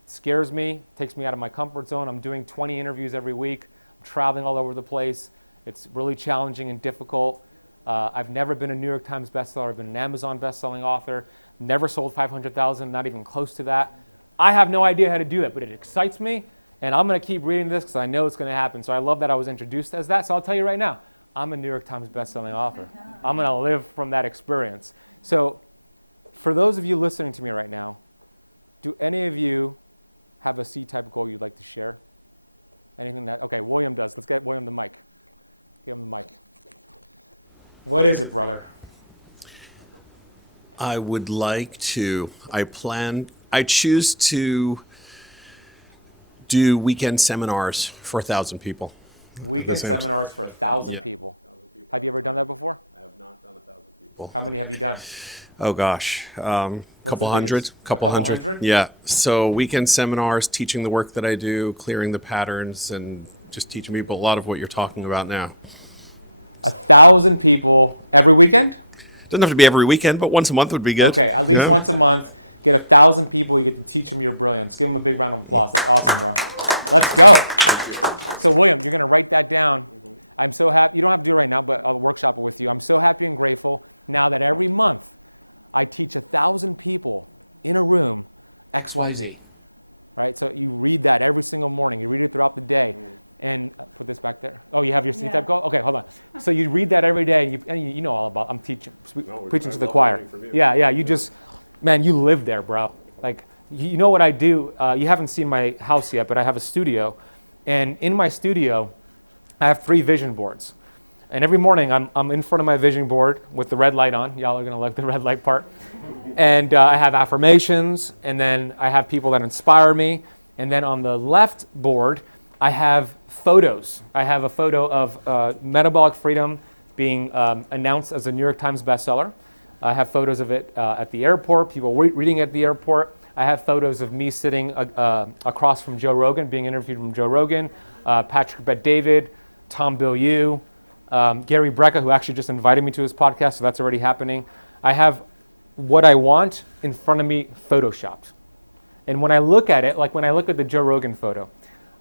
It scares me, takes me out of my comfort zone. I'm doing 20 interviews every week. I'm traveling all over the place, It's really challenging and difficult. I've never been a New York Times bestseller. I've been an Amazon bestselling author. Never sold 500,000, not even close to that. I have no idea how to do it, but it excites me, and I'm going to keep reading this because I know it's going to happen. So I love that I was introduced as that. So I'll tell you right now, I'm a New York Times bestselling author. I'm going to live from that experience. So for those of you listening to me right now, do any of you have a C-type goal you'd like to share? Anything that, okay, William does. Let's get William the mic. Give him the mic. What is it, brother? I would like to, I choose to do weekend seminars for 1,000 people. Weekend seminars for 1,000 people. Have you ever done that before? I have not done 1,000 people. How many have you done? Oh gosh, couple hundred. Yeah. So weekend seminars, teaching the work that I do, clearing the patterns, and just teaching people a lot of what you're talking about now. 1,000 people every weekend? Doesn't have to be every weekend, but once a month would be good. Okay, at least once a month. Get 1,000 people. You get to teach them your brilliance. Give them a big round of applause. That's awesome, bro. Let's go. So William, you're going to write that down. I'm so happy. You don't have to do it right now, but I'll workshop it with you. I'm so happy and grateful now that every month I teach 1,000 people in a room XYZ. Right? So you read that every single morning. You read it throughout the day. And put this back there. Oh, you have your C-type goal? Okay, hold on. So you read that every day, and you know all about. I'm teaching, preaching to the choir. Yeah. You just, man, you live there, bro. Like, you know what I do? You haven't seen my house yet, but I have a studio, and in my studio, I have 3 vision boards. And every morning, I'm in front of my vision board with the red light on. Y'all are gonna like the red light part. And I have affirmations, and then I have people that inspire me. And then on the left board, I have photos. I have a photo of Metabolic Freedom being announced as a New York Times bestseller. I have photos of it at the airport, people reading at the airport. I have photos of me sitting across from Joe Rogan, being interviewed from Joe Rogan, Patrick Bet-David, Tom Bilyeu, Gary Brecka, who actually just invited me to his podcast, so that's already happening. I have what I want in front of me photoshopped. And when I look at it, like when I look at the Joe Rogan photo,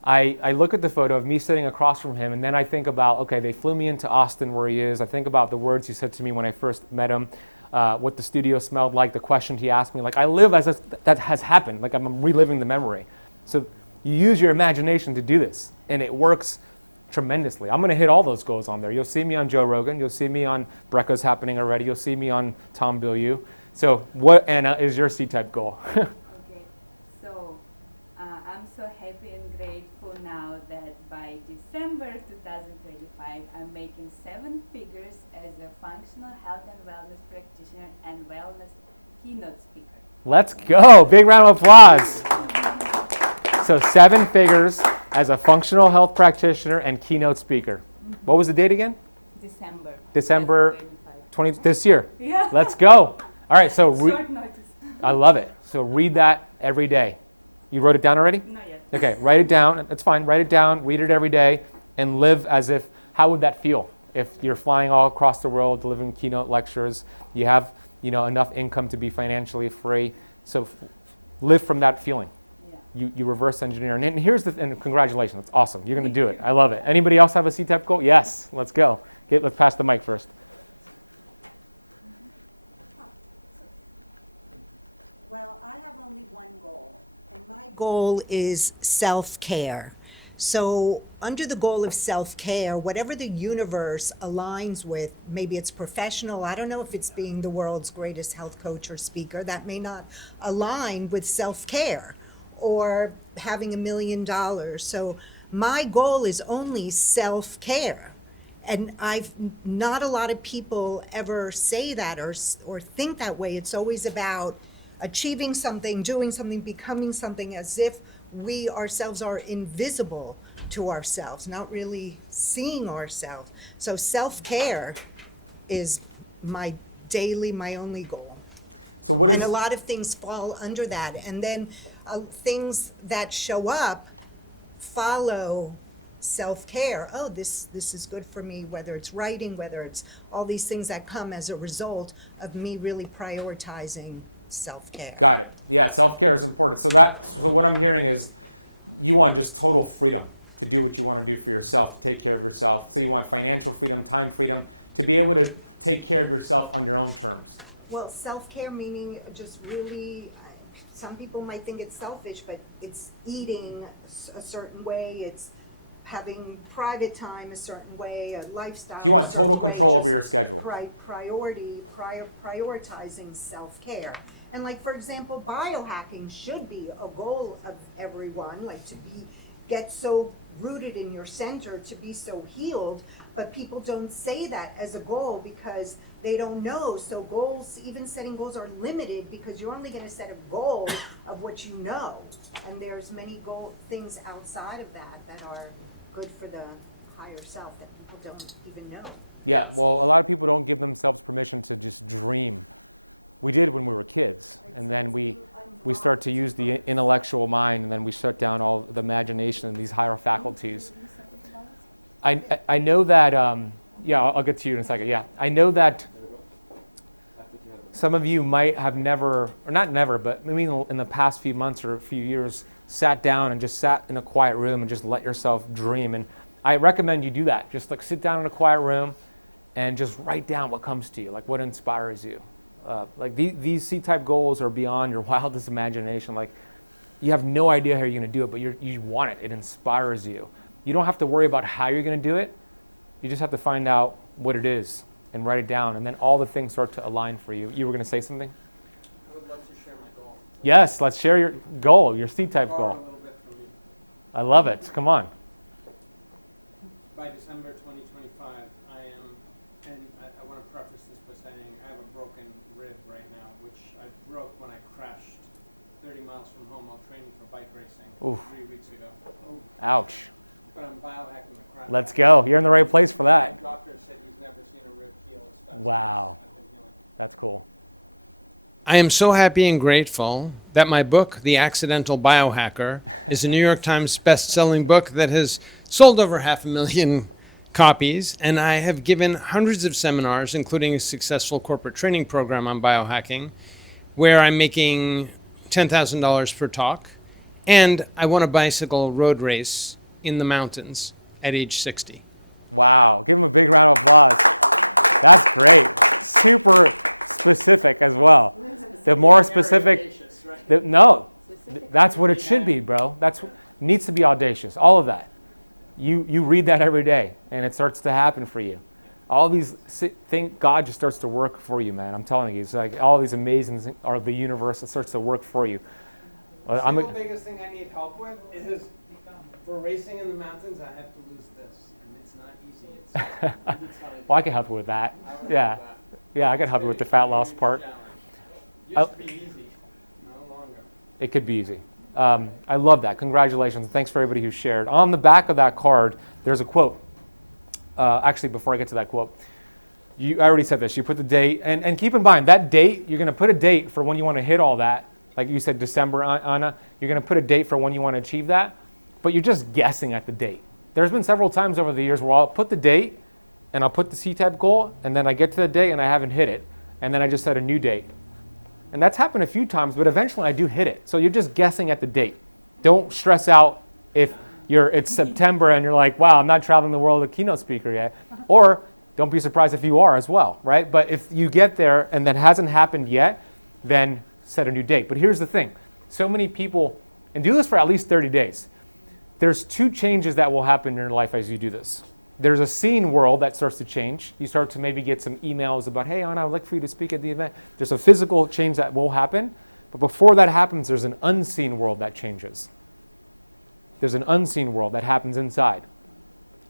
I look at the photo of me sitting across from him, and then I think about, okay, they flew me into Austin where he is. I think about the words he said to me when I first met him, what the studio smelled like, the question he asked me. Like, I live as if that has happened. Like, I'm reliving the memory. So you use your imagination to do this, and it works tremendously. I'm going to hit all those goals on there. You'll see me on Joe Rogan. You'll see me on Brecka's happening already. You'll see me on Tom Bilyeu. So what, Anna, is your C-type goal? Okay. So I'm so happy and grateful now that by December 2025, I'm making 7 figures as a functional health and wellness practitioner and wellness keynote speaker. Let's go. Big round of applause. So 7 figures as a functional health practitioner and keynote speaker. What was the date again? December 20, this year. Yeah. Let's go. All right, so short notice. I love it. So read that every day. You wrote it down already? Not yet. Okay, write it down. It's fine. Write it down, read it every day, and live as if, how would that feel? If you're flying all across the world, delivering keynote lectures, you have, enough income to be financially free. So live from that feeling. Yeah. You reverse engineer. And and congratulations, that's awesome. You're going to do it. I love it. Anybody else have a C-type goal? Yes, let's go. Let's pass the mic first. Well, I have only one goal, and my goal is self-care. So under the goal of self-care, whatever the universe aligns with, maybe it's professional, I don't know if it's being the world's greatest health coach or speaker, that may not align with self-care, or having $1 million. So my goal is only self-care. And not a lot of people ever say that or think that way. It's always about achieving something, doing something, becoming something, as if we ourselves are invisible to ourselves, not really seeing ourselves. So self-care is my only goal. So what is... And a lot of things fall under that. And then things that show up follow self-care. Oh, this is good for me, whether it's writing, whether it's all these things that come as a result of me really prioritizing self-care. Got it. Yeah, self-care is important. So what I'm hearing is you want just total freedom. to do what you want to do for yourself, to take care of yourself. So you want financial freedom, time freedom, to be able to take care of yourself on your own terms. Well, self-care meaning just really, some people might think it's selfish, but it's eating a certain way, it's having private time a certain way, a lifestyle. So you want a certain total way, control over just your schedule. Prioritizing self-care. And like, for example, biohacking should be a goal of everyone, like get so rooted in your center, to be so healed, but people don't say that as a goal because they don't know. So goals, even setting goals, are limited because you're only going to set a goal of what you know. And there's many things outside of that are good for the higher self that people don't even know. Yeah, well, a lot of people don't give themselves permission to just dream. We did when we were kids, and then we start to use the intellectual mind, and then we shut down all the imagination and these higher faculties. I know that, yeah, I'll get to you in a second. Yeah, I know that some of you might have never, or not never, but maybe in the past few months or a few years, sat down and just sat in a quiet room and just let yourself dream. And I recommend you do that. Just like sit down in a quiet room and just write down what comes to you, like what inspires you. Like these C-type goals are beyond your wildest imagination. Like you have no idea how you're going to do it, but you want it. It inspires you. You don't have to worry about how you're going to do it. You just have to find out what it is and write it down, and then all the things start to align for you. You were going to say something? I would love to share my goal. Yes, let's share your goal, your C-type Borrow goal. a little bit from you. I love it. Come on. By December 2025, I am, and I want to preface this by saying I have a broken rib right now, which I broke when I crashed 30 miles from home while training for bike racing Oof. 3 weeks ago. Ouch. But I'm biohacking the crap. Let's go. You're in the right place for that. My doctor said he's never seen a rib heal as fast. Wow. I've been healing. That's cool. I am so happy and grateful that my book, The Accidental Biohacker, is a New York Times best-selling book that has sold over 500,000 copies, and I have given hundreds of seminars, including a successful corporate training program on biohacking, where I'm making $10,000 per talk, and I won a bicycle road race in the mountains at age 60. Wow. Give him a big round of applause. That's great. Super specific as well. The more specific, that's what it should be, bro. That's what needs to be audacious. All of that. You read that every day, and it starts to happen for you. All these things, God just starts to work for you, man. I'm telling you, it's like all these amazing things are the universe that starts to work for you. The single biggest thing I need help with is for racing in the mountains, I have to lose this, and it's not easy. Well, I can help you with that. Yeah, yeah, I can help you with the fat loss part. Used to be easy, no longer. It could be easy. I love that. Congratulations. Thanks for everybody who shared. On the back of that card, there's a quote. Actually, before I get to that quote, I already said this. You put the date, and keep in mind, that date, you're going to put a date for when you want to hit all that. Like you said, December, Anna, you're going to put a date for when you want to achieve that, but you're just guessing at the date. There's been several times over the years where I'll put the date, and I'll put the C-type goal, and then I get to the date, and I haven't hit it, and then I just set a new date. And that's happened a few times, but eventually I do hit it. So you're just guessing at the date. Don't stress out if it's September and you're like, wow, I'm not traveling the world as a keynote speaker yet. Or don't be surprised if you are as well, right? But if you get there and that hasn't happened yet, then set a new date. But here's the thing. So many people, and do this for at least 30 days. There's two changes that will happen in your life as you do this. There's a seen world that starts to change. You start to maybe get some emails about, hey, Anna, I would like for you to speak at the event. There's a physical change that will happen. But before that happens, there's an unseen world that changes. There's an unseen world that happens inside.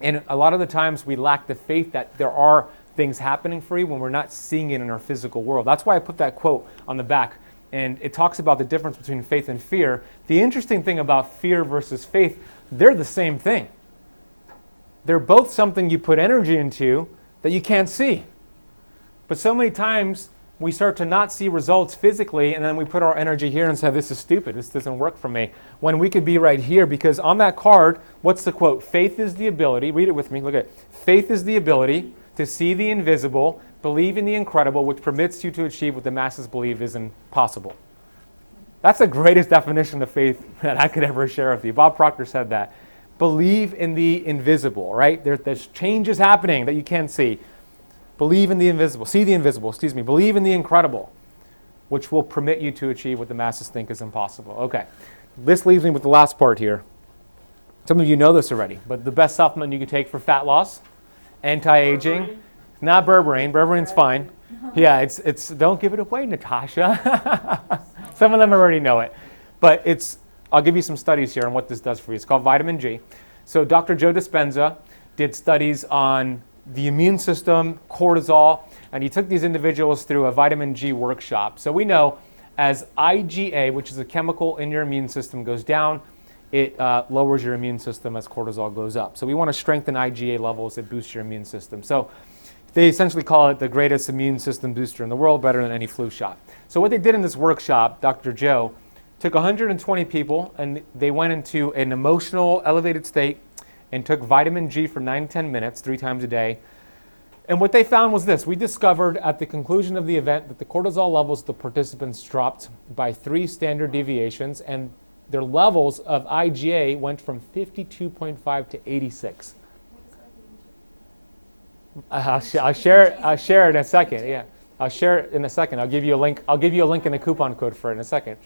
And a lot of the times we lack the faith that there are things happening for you when we're not seeing it in our physical world. That's why I put that quote on the back. And it talks about the difference between faith and fear. The interesting thing about fear versus faith, they're the same thing. They're both something you put energy into that you can't see. But so many times we start to not see results physically, and then we put our energy here and say, this is stupid, this doesn't work for me. When we could be right here, because on that card, what's the quote? Faith is the ability, read it with me, look at it. Faith is the ability to see the invisible, believe in the incredible, which permits you to achieve what the masses believe is impossible. That's the greatest definition of faith that I could ever share with you. Bob Proctor said that. believe in the invisible, right? There's changes happening that you can't see. Believe in the invisible, see the invisible, excuse me. Believe in the incredible, which will permit you to achieve what the masses think is impossible. Okay, this leaves me with the last part here. Some of you know this already, but the best supplement you can take for fat loss, anti-aging, not berberine. Berberine's fine. Yeah, it's don't give it away, Natasha. Some of them already know it, but I'll give you some studies here on what this does for you. It's called vitamin G. So Dr. Joe Dispenza did studies on the immune system, cortisol, and he took these individuals through a vitamin G workshop. So we know as IgA, which is a chemical in your immune system, goes down, it lowers your immune system as cortisol goes up. So we want to strengthen IgA levels that boost your immune system. So they essentially call it the greatest immune system booster in the world, better than any flu shot. So what they did in this workshop, Dr. Joe took 120 people and they went into an emotional elevated state and took vitamin G for 9 to 10 minutes, 3 times a day. And what they found was this. We discovered at the conclusion of the event that the cortisol levels of the participants dropped by 3 standard deviations, and their levels of IgA went from 52.5 to 86. I'll share it in a second. Yeah, I'll share it in a second. I'll give you a link. I'll give you a link and a coupon code for it in a second.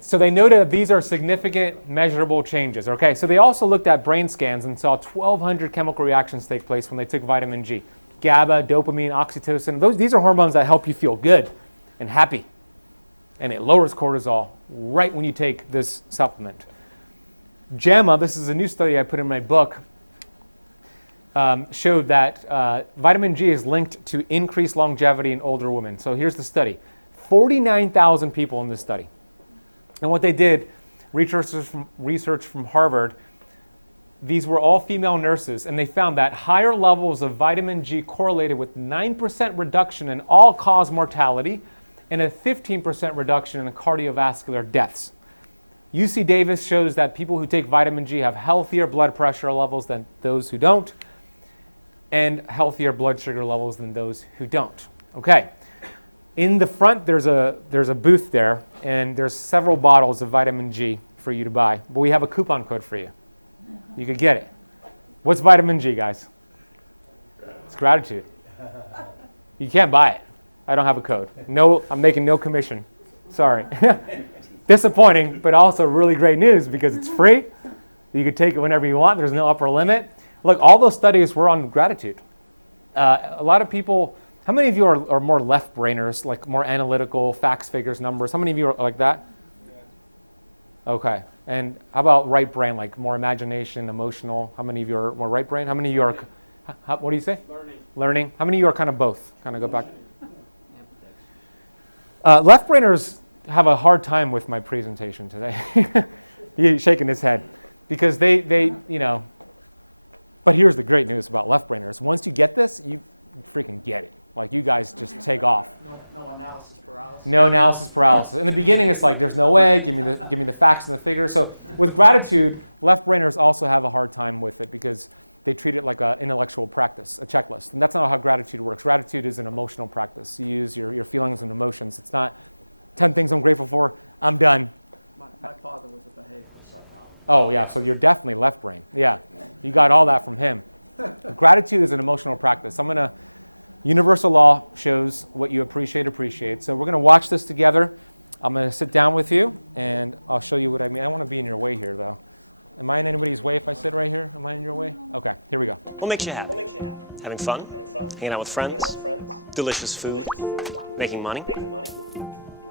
So they noted that these are significant measurable changes. Okay, so they also looked at brain scans and saw 1,200 chemical reactions take place when they took vitamin G. GABA, dopamine, oxytocin. These are hormones that help you feel good and happy, and it lowers cortisol right when you take this supplement. JAMA, this is a new study I put in my book, showed that vitamin G is linked to increased longevity in older women. So here's the study. 49,000 people in this study. And what they did, research from Harvard, these were all female nurses, and they found that higher levels of vitamin G correlated with 9% reduction in all-cause mortality and a 15% reduction in cardiovascular deaths. UC Davis shows that people who take vitamin G have healthier blood pressure levels than those who don't, and healthier blood sugar levels than those who don't. Okay, in the front there's a booth there, and there's several bottles of vitamin G for you to buy, but we have a coupon code for you. You could get it. What's vitamin G, guys? It's gratitude. You can't buy it. I don't have a code. No, I'm making no commission. Sorry. Disappointing, but also really great news because it's free. You can take it whenever you want. There's no upper limit. Look, all those studies were on gratitude. A lot of people, how many of you are more left-brainers, like more analytical, facts, figures, numbers? How many of you are like that? Okay. And how about right brain, like more imagination, emotional? How many of you are more right brain? How many of you are, what do you say? Learning. How many of you are kind of both? Kind of go back. Left-brainers have a hard time with my presentation today. He's shaking his head because they, you know, but here's the great news about left-brainers. Once you get this, you freaking get it. Like, you guys just take off. No analysis paralysis. No analysis paralysis. In the beginning, it's like, there's no way. Give me the facts and the figures. So with gratitude, left-brainers also have a hard time with it because they treat it like an intellectual practice, a checklist. And that's not how gratitude works. Gratitude is an emotional practice. You use your feelings and emotions. It's not 10 things I'm grateful for, I'm done. My father was a behavioral psychologist. Oh, yeah, so you're definitely left brain. Yeah, you got all that from him. Gratitude is an emotional practice. Universal law shows what you appreciate. So we're going to watch this together. I'm going to sit down with you, and I'll show you what I mean. I don't want to be in your way here, though. Am I in anybody's way if I sit right here? Am I in your way? Okay, here we go. What makes you happy? Having fun? Hanging out with friends? Delicious food? Making money?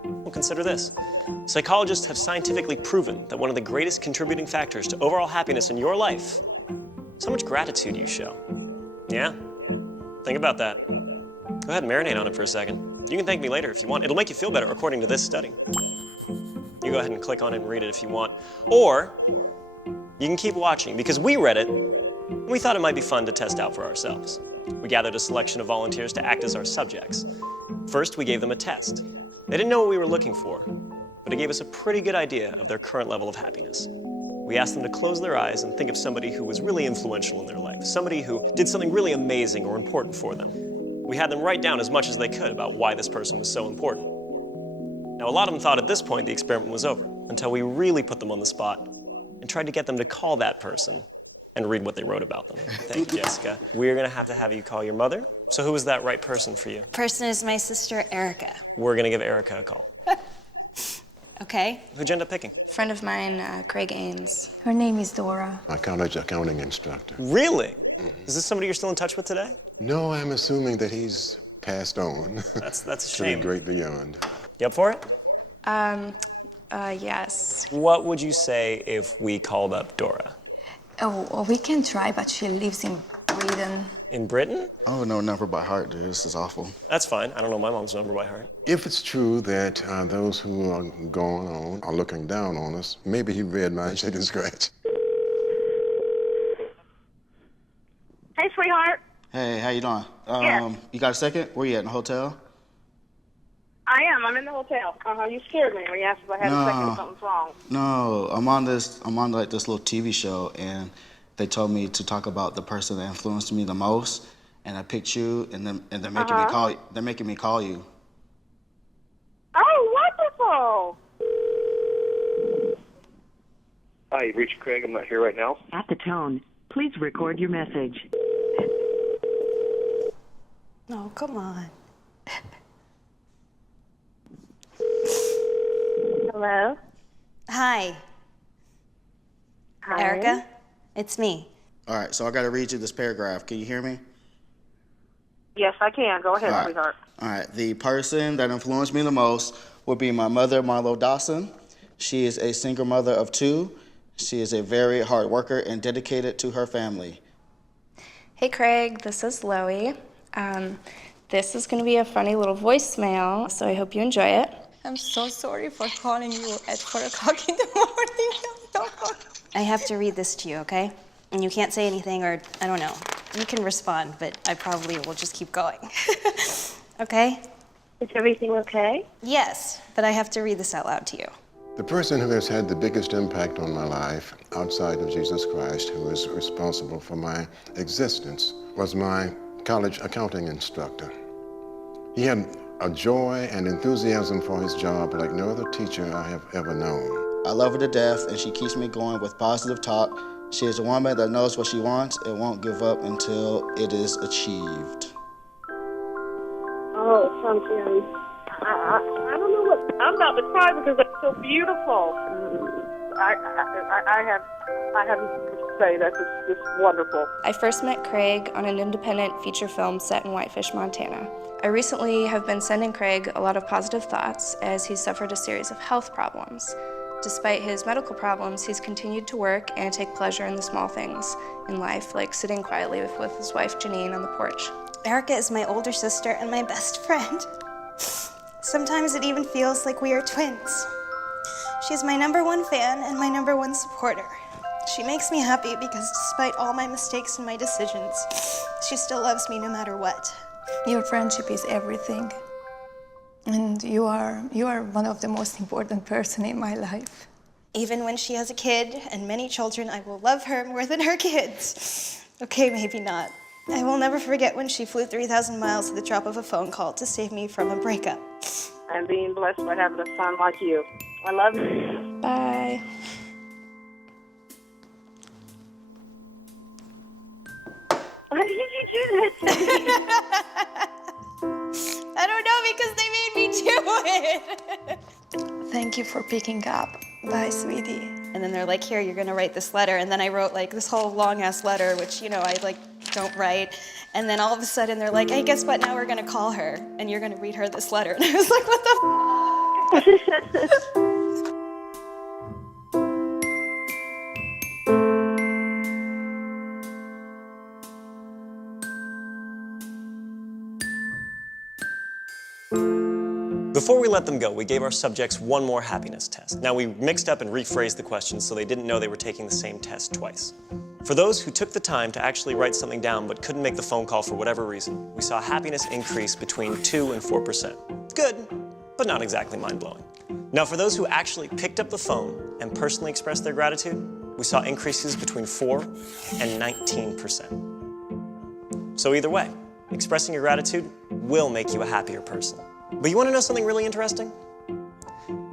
Well, consider this. Psychologists have scientifically proven that one of the greatest contributing factors to overall happiness in your life is how much gratitude you show. Yeah? Think about that. Go ahead and marinate on it for a second. You can thank me later if you want. It'll make you feel better according to this study. You go ahead and click on it and read it if you want. Or you can keep watching because we read it and we thought it might be fun to test out for ourselves. We gathered a selection of volunteers to act as our subjects. First, we gave them a test. They didn't know what we were looking for, but it gave us a pretty good idea of their current level of happiness. We asked them to close their eyes and think of somebody who was really influential in their life, somebody who did something really amazing or important for them. We had them write down as much as they could about why this person was so important. Now, a lot of them thought at this point the experiment was over, until we really put them on the spot and tried to get them to call that person and read what they wrote about them. Thank you, Jessica. We're going to have you call your mother. So who was that right person for you? Person is my sister, Erica. We're going to give Erica a call. Okay. Who'd you end up picking? Friend of mine, Craig Ames. Her name is Dora. My college accounting instructor. Really? Is this somebody you're still in touch with today? No, I'm assuming that he's passed on. That's a To shame. the great beyond. You up for it? Yes. What would you say if we called up Dora? Oh, well, we can try, but she lives in Sweden. In Britain? Oh, no, number by heart, dude. This is awful. That's fine. I don't know my mom's number by heart. If it's true that those who are going on are looking down on us, maybe he read my chicken scratch. Hey, sweetheart. Hey, how you doing? Yeah. You got a second? Where you at, in the hotel? I am. I'm in the hotel. You scared me when you asked if I had a second if something's wrong. No, I'm on like this little TV show, and they told me to talk about the person that influenced me the most, and I picked you, and they're making me call. They're making me call you. Oh, wonderful! Hi, you've reached Craig. I'm not here right now. At the tone, please record your message. No, come on. Hello? Hi. Hi. Erica, it's me. All right, so I got to read you this paragraph. Can you hear me? Yes, I can. Go ahead, All right. sweetheart. All right. The person that influenced me the most would be my mother, Marlo Dawson. She is a single mother of 2. She is a very hard worker and dedicated to her family. Hey, Craig, this is Loie. This is going to be a funny little voicemail, so I hope you enjoy it. I'm so sorry for calling you at 4 o'clock in the morning. I have to read this to you, okay? And you can't say anything, or I don't know. You can respond, but I probably will just keep going. Okay? Is everything okay? Yes, but I have to read this out loud to you. The person who has had the biggest impact on my life outside of Jesus Christ, who is responsible for my existence, was my college accounting instructor. He had a joy and enthusiasm for his job like no other teacher I have ever known. I love her to death, and she keeps me going with positive talk. She is a woman that knows what she wants and won't give up until it is achieved. Oh, something. I don't know what. I'm about to cry because that's so beautiful. I have to say that's just wonderful. I first met Craig on an independent feature film set in Whitefish, Montana. I recently have been sending Craig a lot of positive thoughts as he's suffered a series of health problems. Despite his medical problems, he's continued to work and take pleasure in the small things in life, like sitting quietly with his wife Janine on the porch. Erica is my older sister and my best friend. Sometimes it even feels like we are twins. She's my #1 fan and my #1 supporter. She makes me happy because despite all my mistakes and my decisions, she still loves me no matter what. Your friendship is everything. And you are one of the most important person in my life. Even when she has a kid and many children, I will love her more than her kids. Okay, maybe not. I will never forget when she flew 3,000 miles at the drop of a phone call to save me from a breakup. I'm being blessed by having a son like you. I love you. Bye. Why did you do that to me? I don't know, because they made me do it. Thank you for picking up. Bye, sweetie. And then they're like, here, you're gonna write this letter. And then I wrote like this whole long ass letter, which, you know, I like don't write. And then all of a sudden they're like, hey, guess what? Now we're gonna call her and you're gonna read her this letter. And I was like, what the f? Before we let them go, we gave our subjects one more happiness test. Now, we mixed up and rephrased the questions so they didn't know they were taking the same test twice. For those who took the time to actually write something down but couldn't make the phone call for whatever reason, we saw happiness increase between 2 and 4%. Good, but not exactly mind-blowing. Now, for those who actually picked up the phone and personally expressed their gratitude, we saw increases between 4 and 19%. So either way, expressing your gratitude will make you a happier person. But you want to know something really interesting?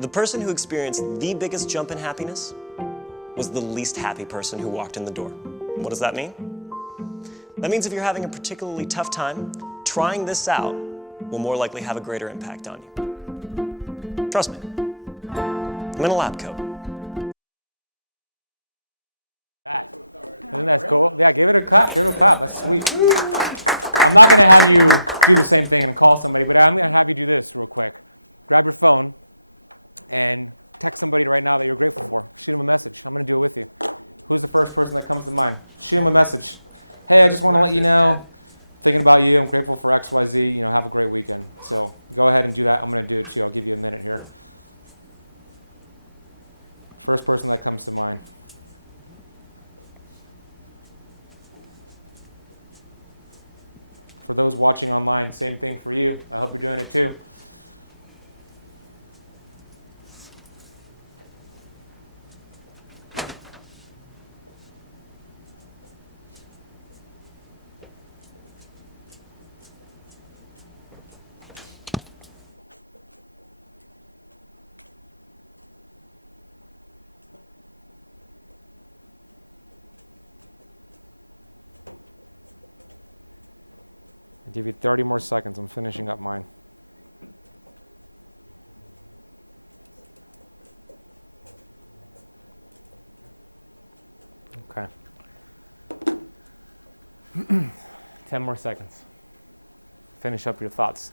The person who experienced the biggest jump in happiness was the least happy person who walked in the door. What does that mean? That means if you're having a particularly tough time, trying this out will more likely have a greater impact on you. Trust me. I'm in a lab coat. Isn't that cool? Yeah, give it a clap. Give it a clap. That's sweet. I'm not going to have you do the same thing and call somebody, but I'm going to have you do this real quick. Grab your phone and text somebody right now that you're grateful for. Shoot them a message. I'm going to do it with you. Who's the first person that comes to mind? Shoot them a message. Hey, I just want to let you know, thinking about you. I'm grateful for XYZ. You know, have a great weekend. So go ahead and do that. I'm going to do it too. I'll give you a minute here. First person that comes to mind. For those watching online, same thing for you. I hope you're doing it too. I'll give you 30 more seconds. I'm finishing up mine. Okay. 10 more seconds. Finish up your thoughts.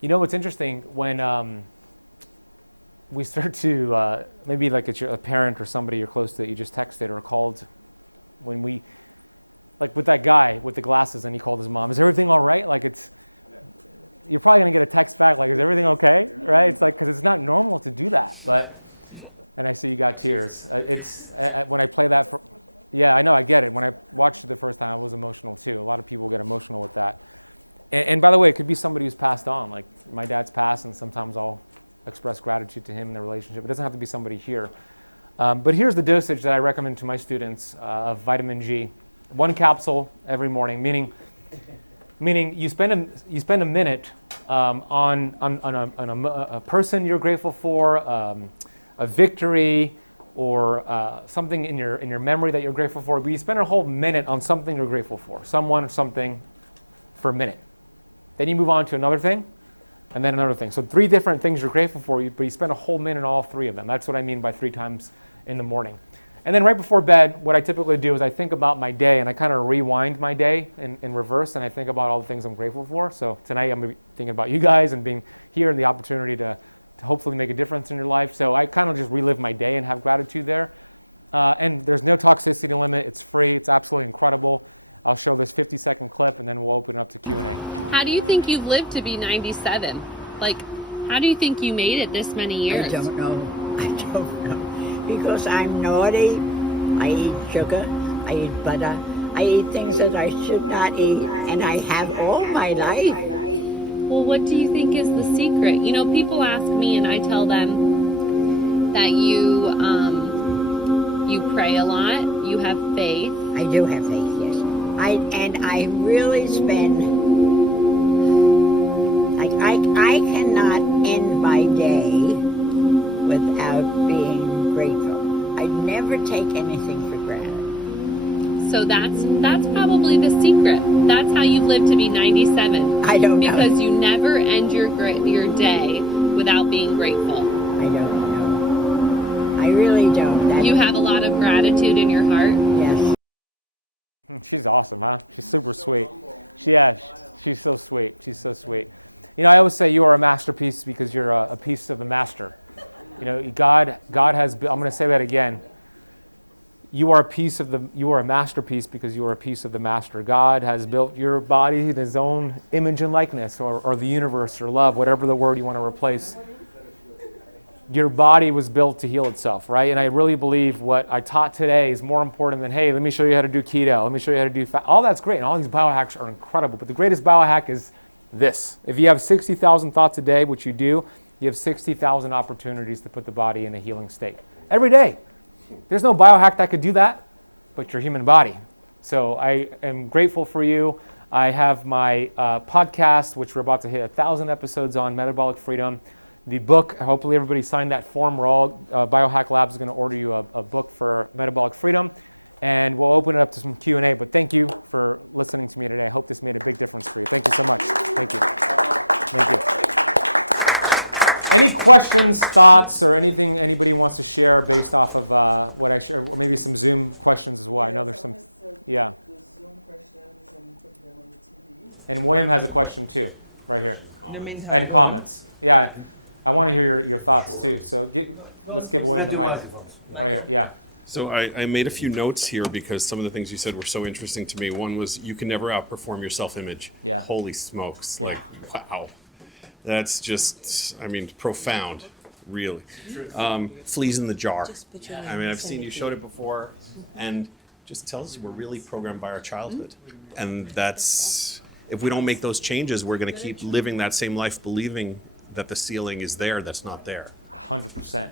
You know what's interesting? When we start to, maybe like it's a parent or somebody you're close to that you just texted or called, when we, like with that guy with the glasses and he called his mom, is everything all right? Like you're probably going to get a text back like, is everything okay? Right? It's like, because it's not normal to do that. But, and I see you got tears. When I play that, yeah, I know, I get it. When I watched it the first time, I was emotional too. A lot of people get emotional with that. And by the way, it could be somebody who's passed on. Like my dad's passed, and sometimes I'll express gratitude to him in the relationship. It doesn't have to be somebody here. But here's the dosage that I recommend to my students of vitamin G. 1 capsule every morning, meaning you spend a minute on a person you're grateful for, a victory, or something in your memory that you're grateful for. But you spend a whole minute on something you're grateful for, someone or something, for a minute. Then you move on to another thing, and then another thing. So 3 different things you're grateful for, but you spend a whole minute on all 3 of them. That's what I mean by 3 times in the morning. And then right before bed, what I typically do is I think about my day, and I kind of rewind my day in reverse, and I think about all the things I'm grateful for. So tonight I'm going to be thinking about you guys and being here and the opportunity to hopefully make a difference in your life. So I kind of just relive my day and have gratitude there. And there's no toxicity limit. It's free. It's absolutely incredible. I'll show this 50-second clip, and then we'll open it up to Q&A. How do you think you've lived to be 97? Like, how do you think you made it this many years? I don't know. Because I'm naughty. I eat sugar. I eat butter. I eat things that I should not eat. And I have all my life. Well, what do you think is the secret? You know, people ask me, and I tell them that you pray a lot. You have faith. I do have faith, yes. I really spend, like, I cannot end my day without being grateful. I never take anything for granted. So that's probably the secret. That's how you've lived to be 97. I don't know. Because you never end your day without being grateful. I don't know. I really don't. You have a lot of gratitude in your heart? Yes. She's awesome, huh? She's super sweet. She's so sweet. She's so sweet. You know, I always say you are a masterpiece because you're a piece of the master. You know, God has. I'm going to say that again. You are a masterpiece because you are a piece of the master. God has built your body in His own image and likeness, or the universe, or love, whatever the word you want to replace. Your body was built to heal itself, right? And I really believe what I taught today is more important than, hey, let me show you how to do keto. Let me show you how to do fat. All that's great, and all these biohacks are incredible. But the greatest biohack is this. If you have 60,000 thoughts a day, which you do, you have 60,000 opportunities to put the body in a healing state. Every day. There's no biohack that could do that, but your human body. So I am grateful for you. I have my podcast, which we're about to hit 1,000 episodes on, Metabolic Freedom. The book, hopefully everybody signed that form. We're all, Biohack Lab is going to order you a book for Metabolic Freedom. And we'll open it up to some Q&A. But thank you for listening to me today. I hope this made a big difference for you. Thank you so much. Thank you. Thank you. Any questions, thoughts, or anything anybody wants to share based off of what I shared, or maybe some Zoom questions as well? I know there's some. Yeah. And William has a question too, right here. And comments. Yeah, I want to hear your thoughts too. So let's give William the mic. Right here, yeah. So I made a few notes here because some of the things you said were so interesting to me. One was you can never outperform your self-image. Yeah. Holy smokes. Yeah. Like, wow. That's just, I mean, profound, really. Fleas in the jar. I mean, I've seen you showed it before, and just tells us we're really programmed by our childhood. And that's, if we don't make those changes, we're going to keep living that same life believing that the ceiling is there that's not there. 100%.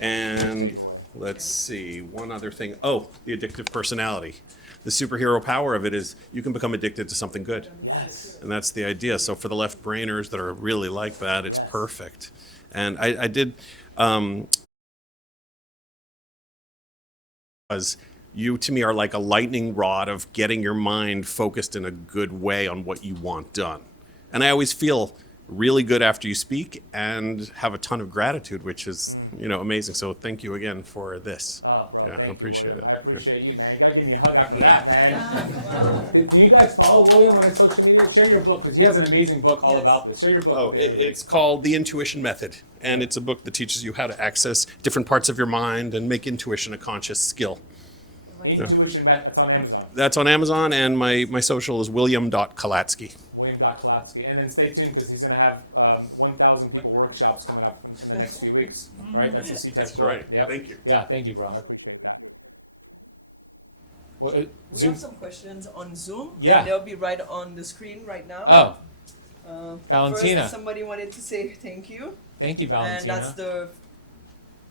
And great takeaway. Let's see, one other thing. Oh, the addictive personality. The superhero power of it is you can become addicted to something good. Yes. And that's the idea. So for the left-brainers that are really like that, it's Yes. perfect. And I did, because you to me are like a lightning rod of getting your mind focused in a good way on what you want done. And I always feel really good after you speak and have a ton of gratitude, which is amazing. So thank you again for this. Oh, bro, Yeah, thank you, William. it. I appreciate you, man. You gotta give me a hug after that, man. Do you guys follow William on social media? Share your book, because he has an amazing book all about this. Share your book with everybody. It's called The Intuition Method, and it's a book that teaches you how to access different parts of your mind and make intuition a conscious skill. Intuition Method. That's on Amazon. That's on Amazon, and my social is william.kalatsky. William.kalatsky. And then stay tuned, because he's going to have 1,000 people workshops coming up in the next few weeks, right? That's the C-type goal. right. Yep. Thank you. Yeah, thank you, bro. I appreciate that. Well, We Zoom. have some questions on Zoom. Yeah. They'll be right on the screen right now. Oh. Valentina. First, somebody wanted to say thank you. Thank you, Valentina. And that's the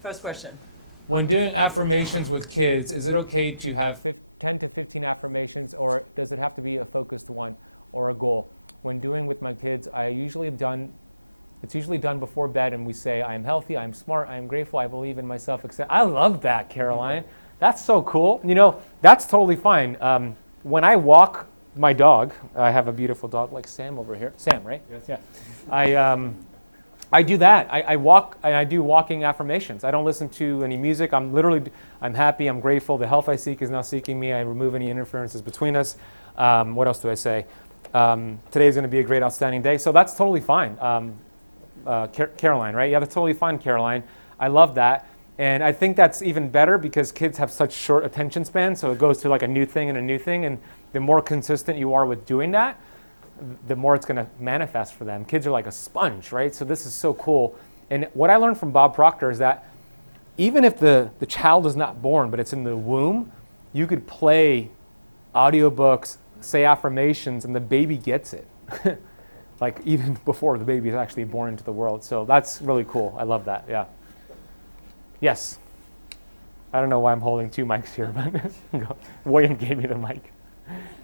first question. When doing affirmations with kids, is it okay to have 10 to 15 affirmations, or does it have to be a focused one or a goal? When doing with my kids, it's usually done before bed, and we say, I am healthy, I am smart, I am grateful, I believe in myself, etc. I love that, Caroline. That's so cool. You know, that's totally fine. When I walk my dog, I have a beautiful dog like Sam over here. Sam, right? Yes. Yeah. I do that. I walk, and I do walking affirmations. I don't listen to any music. I'm happy, I'm grateful. The health I seek is now seeking me. I remove any interferences between us. What else do I say? Today is going to be a great, outstanding day. So that's totally fine. Caroline, right? Yeah, that's totally fine, Caroline. I love that. And I think that's even better because kids have such short attention spans. So it goes to like a new thing and a new thing. And the more consistent you are with doing that, the more it's going to manifest for them. Kids are like a sponge, right? So this is so cool. And what I learned from Bob Proctor is that even if the child is not born, but it's in the womb, you could play audiobooks, say affirmations, and the baby gets it. Like even before the baby is actually born into the world. So that's really cool. I love that, yeah. Yes. I don't know why I'm holding two mics here, but William gave me the mic.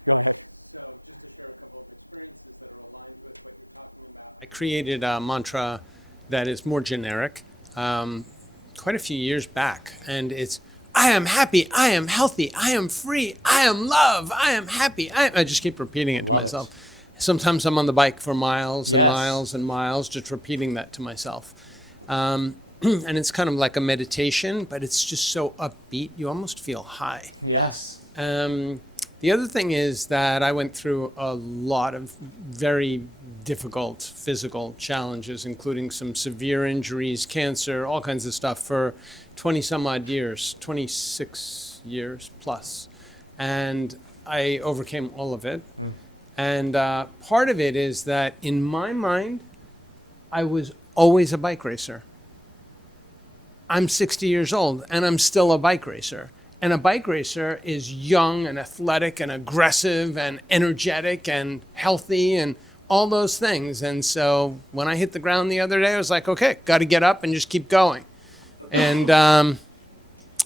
Go ahead. So just to share a couple of experiences that are aligned with what you're talking about. I created a mantra that is more generic quite a few years back, and it's, I am happy, I am healthy, I am free, I am love, I am happy. I just keep repeating it to myself. Sometimes I'm on the bike for miles and miles and miles, just repeating that to myself. And it's kind of like a meditation, but it's just so upbeat, you almost feel high. Yes. The other thing is that I went through a lot of very difficult physical challenges, including some severe injuries, cancer, all kinds of stuff for 20 some odd years, 26 years plus. And I overcame all of it. And part of it is that in my mind, I was always a bike racer. I'm 60 years old and I'm still a bike racer. And a bike racer is young and athletic and aggressive and energetic and healthy and all those things. And so when I hit the ground the other day, I was like, okay, got to get up and just keep going. And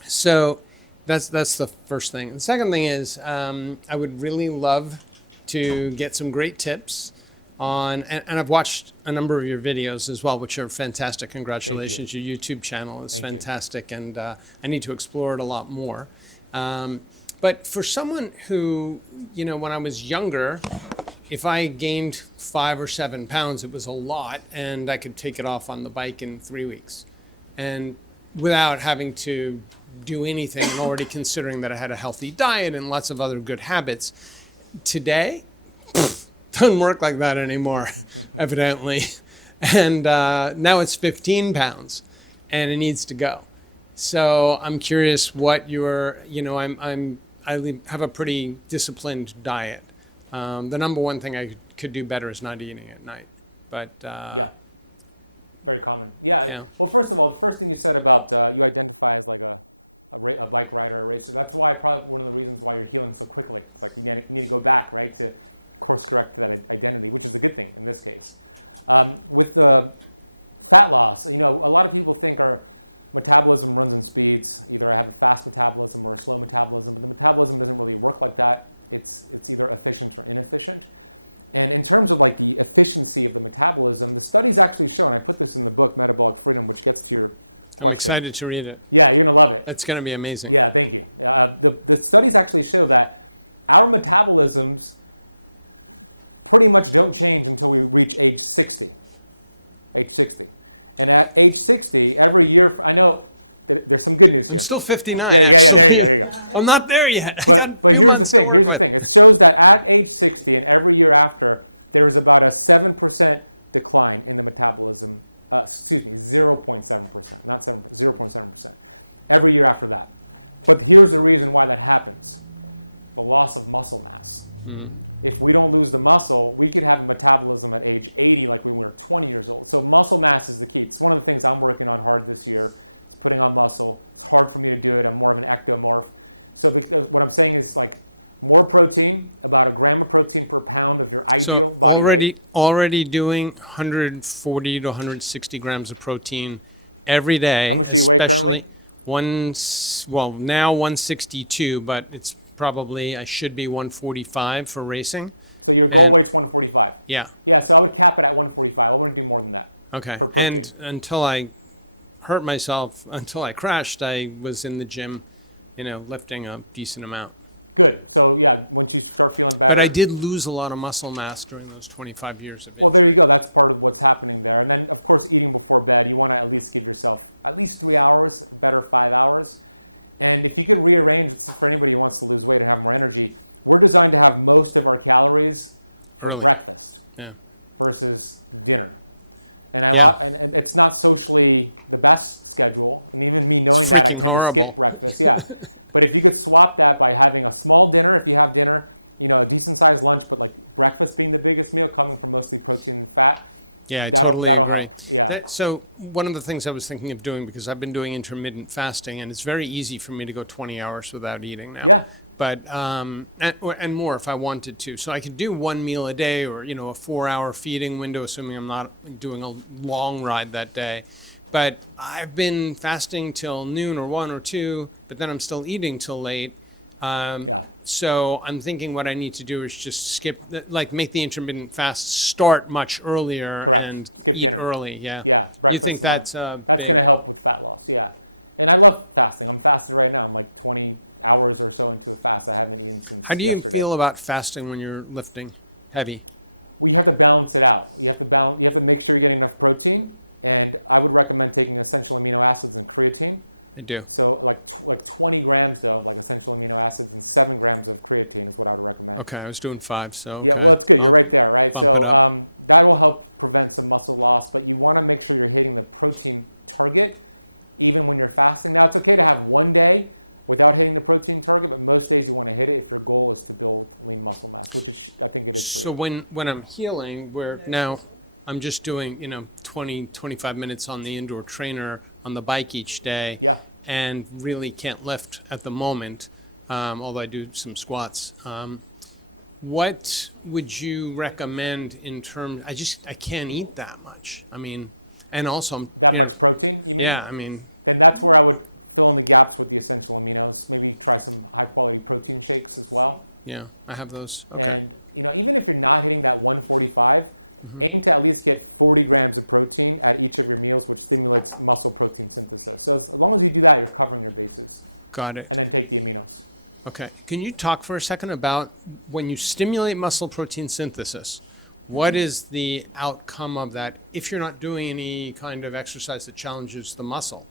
so that's the first thing. The second thing is I would really love to get some great tips on, and I've watched a number of your videos as well, which are fantastic. Congratulations. Your YouTube channel is fantastic, and I need to explore it a lot more. But for someone who, when I was younger, if I gained 5 or 7 pounds, it was a lot, and I could take it off on the bike in 3 weeks. And without having to do anything, and already considering that I had a healthy diet and lots of other good habits. Today, doesn't work like that anymore, evidently. And now it's 15 pounds, and it needs to go. So I'm curious what your, I have a pretty disciplined diet. The number one thing I could do better is not eating at night. But yeah, very common. Yeah. Well, first of all, the first thing you said about you identify as like a bike rider, a racer. That's why probably one of the reasons why you're healing so quickly. It's like you need to go back, right, to course correct that identity, which is a good thing in this case. With the fat loss, a lot of people think our metabolism runs in speeds. Either I have a fast metabolism or a slow metabolism, but the metabolism doesn't really work like that. It's either efficient or inefficient. And in terms of like the efficiency of the metabolism, the studies actually show, and I put this in the book, Metabolic Freedom, which gets to your question. I'm excited to read it. Yeah, you're going to love it. It's going to be amazing. Yeah, thank you. The studies actually show that our metabolisms pretty much don't change until we reach age 60. Age 60. And at age 60, every year, I know there's some good news here. I'm still 59. Yeah, there you go. I'm not there yet. But here's the thing. It shows that at age 60 and every year after, there's about a 7% decline in the metabolism. 0.7%, not 7%, 0.7%. Every year after that. But here's the reason why that happens. The loss of muscle mass. Mm-hmm. If we don't lose the muscle, we could have a metabolism at age 80 like when we were 20 years old. So muscle mass is the key. It's one of the things I'm working on hard this year. It's putting on muscle. It's hard for me to do it. I'm more of an ectomorph. So what I'm saying is like more protein, about 1 gram of protein per pound of your ideal body weight. Already doing 140 to 160 grams of protein every day. How much do you weigh currently? Now 162, but it's probably, I should be 145 for racing. So your goal weight's 145? Yeah. Yeah, so I would cap it at 145. I wouldn't do more than that. Okay. For protein. And until I hurt myself, until I crashed, I was in the gym, lifting a decent amount. Good. So yeah, once you start feeling better. But I did lose a lot of muscle mass during those 25 years of age. Well, there you go. That's part of what's happening there. And then, of course, eating before bed. You want to at least give yourself at least 3 hours, better 5 hours. And if you could rearrange, this is for anybody who wants to lose weight and have more energy, we're designed to have most of our calories for breakfast versus dinner. And and it's not socially the best schedule. And even me knowing that, I tend to skip breakfast. Yeah. But if you could swap that by having a small dinner, if you have dinner, a decent sized lunch, but like breakfast being the biggest meal, coming from mostly protein and fat, that'll help. Yeah. So one of the things I was thinking of doing, because I've been doing intermittent fasting, and it's very easy for me to go 20 hours without eating now. Yeah. But and more if I wanted to. So I could do 1 meal a day, or a 4-hour feeding window, assuming I'm not doing a long ride that day. But I've been fasting till noon or 1 or 2, but then I'm still eating till late. So I'm thinking what I need to do is just make the intermittent fast start much earlier. Correct. And skip eat dinner early. Yeah. Yeah. Breakfast. You think that's going to help with fat loss? Yeah. And I love fasting. I'm fasted right now. I'm like 20 hours or so into a fast. I haven't eaten since yesterday. How do you feel about fasting when you're lifting heavy? Well, you have to balance it out. You have to make sure you're getting enough protein. And I would recommend taking essential amino acids and creatine. I do. So like 20 grams though, like essential amino acids, and 7 grams of creatine is what I would recommend. Okay, I was doing 5, so. Yeah, well, it's good. You're right there, right? So that will help prevent some muscle loss, but you want to make sure you're hitting the protein target even when you're fasting. Now, it's okay to have one day without hitting the protein target, but most days you want to hit it if your goal is to build lean muscle mass, which I think it is for you. So when I'm healing, now I'm just doing 20, 25 minutes on the indoor trainer on the bike each day. Yeah. And really can't lift at the moment, although I do some squats. What would you recommend in terms? I can't eat that much. I mean, and also that much protein, you mean? Yeah, I mean. Then that's where I would fill in the gaps with the essential aminos. Maybe try some high quality protein shakes as well. Yeah, I have those. And even if you're not hitting that 145, aim to at least get 40 grams of protein at each of your meals, which stimulates muscle protein synthesis. So as long as you do that, you're covering your bases. Got it. And then take the aminos. Okay. Can you talk for a second about when you stimulate muscle protein synthesis, what is the outcome of that if you're not doing any kind of exercise that challenges the muscle?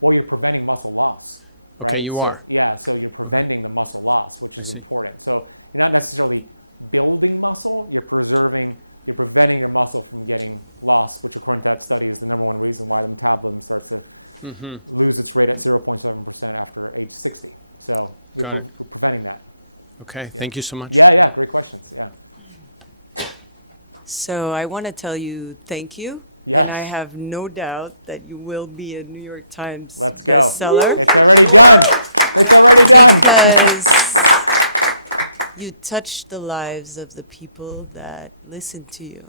Well, you're preventing muscle loss, right? Okay, you are. Yeah, so you're preventing the muscle loss, which is important. So you're not necessarily building muscle, you're preventing your muscle from getting lost, which according to that study is the #1 reason why the metabolism starts to lose its rate at 0.7% after age 60. So you're preventing that. Okay, Yeah. thank you so much. Yeah, great questions, yeah. So I want to tell you thank you. Yes. And I have no doubt that you will be a New York Times Let's go. bestseller. It's already done. It's already done. Because you touch the lives of the people that listen to you.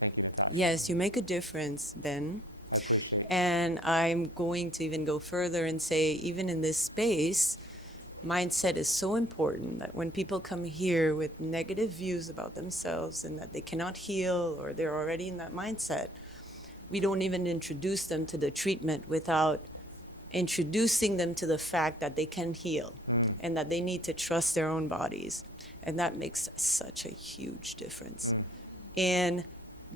Thank you, Natasha. Yes, you make a difference, Ben. I appreciate it. And I'm going to even go further and say, even in this space, mindset is so important that when people come here with negative views about themselves and that they cannot heal or they're already in that mindset, we don't even introduce them to the treatment without introducing them to the fact that they can heal and that they need to trust their own bodies. And that makes such a huge difference in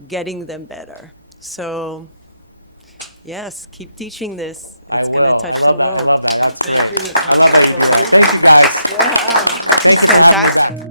getting them better. So yes, keep teaching this. I It's will. gonna I touch love the that. I world. love that. That's great. I love that you do that. Thank you, guys. Thank you for having me back.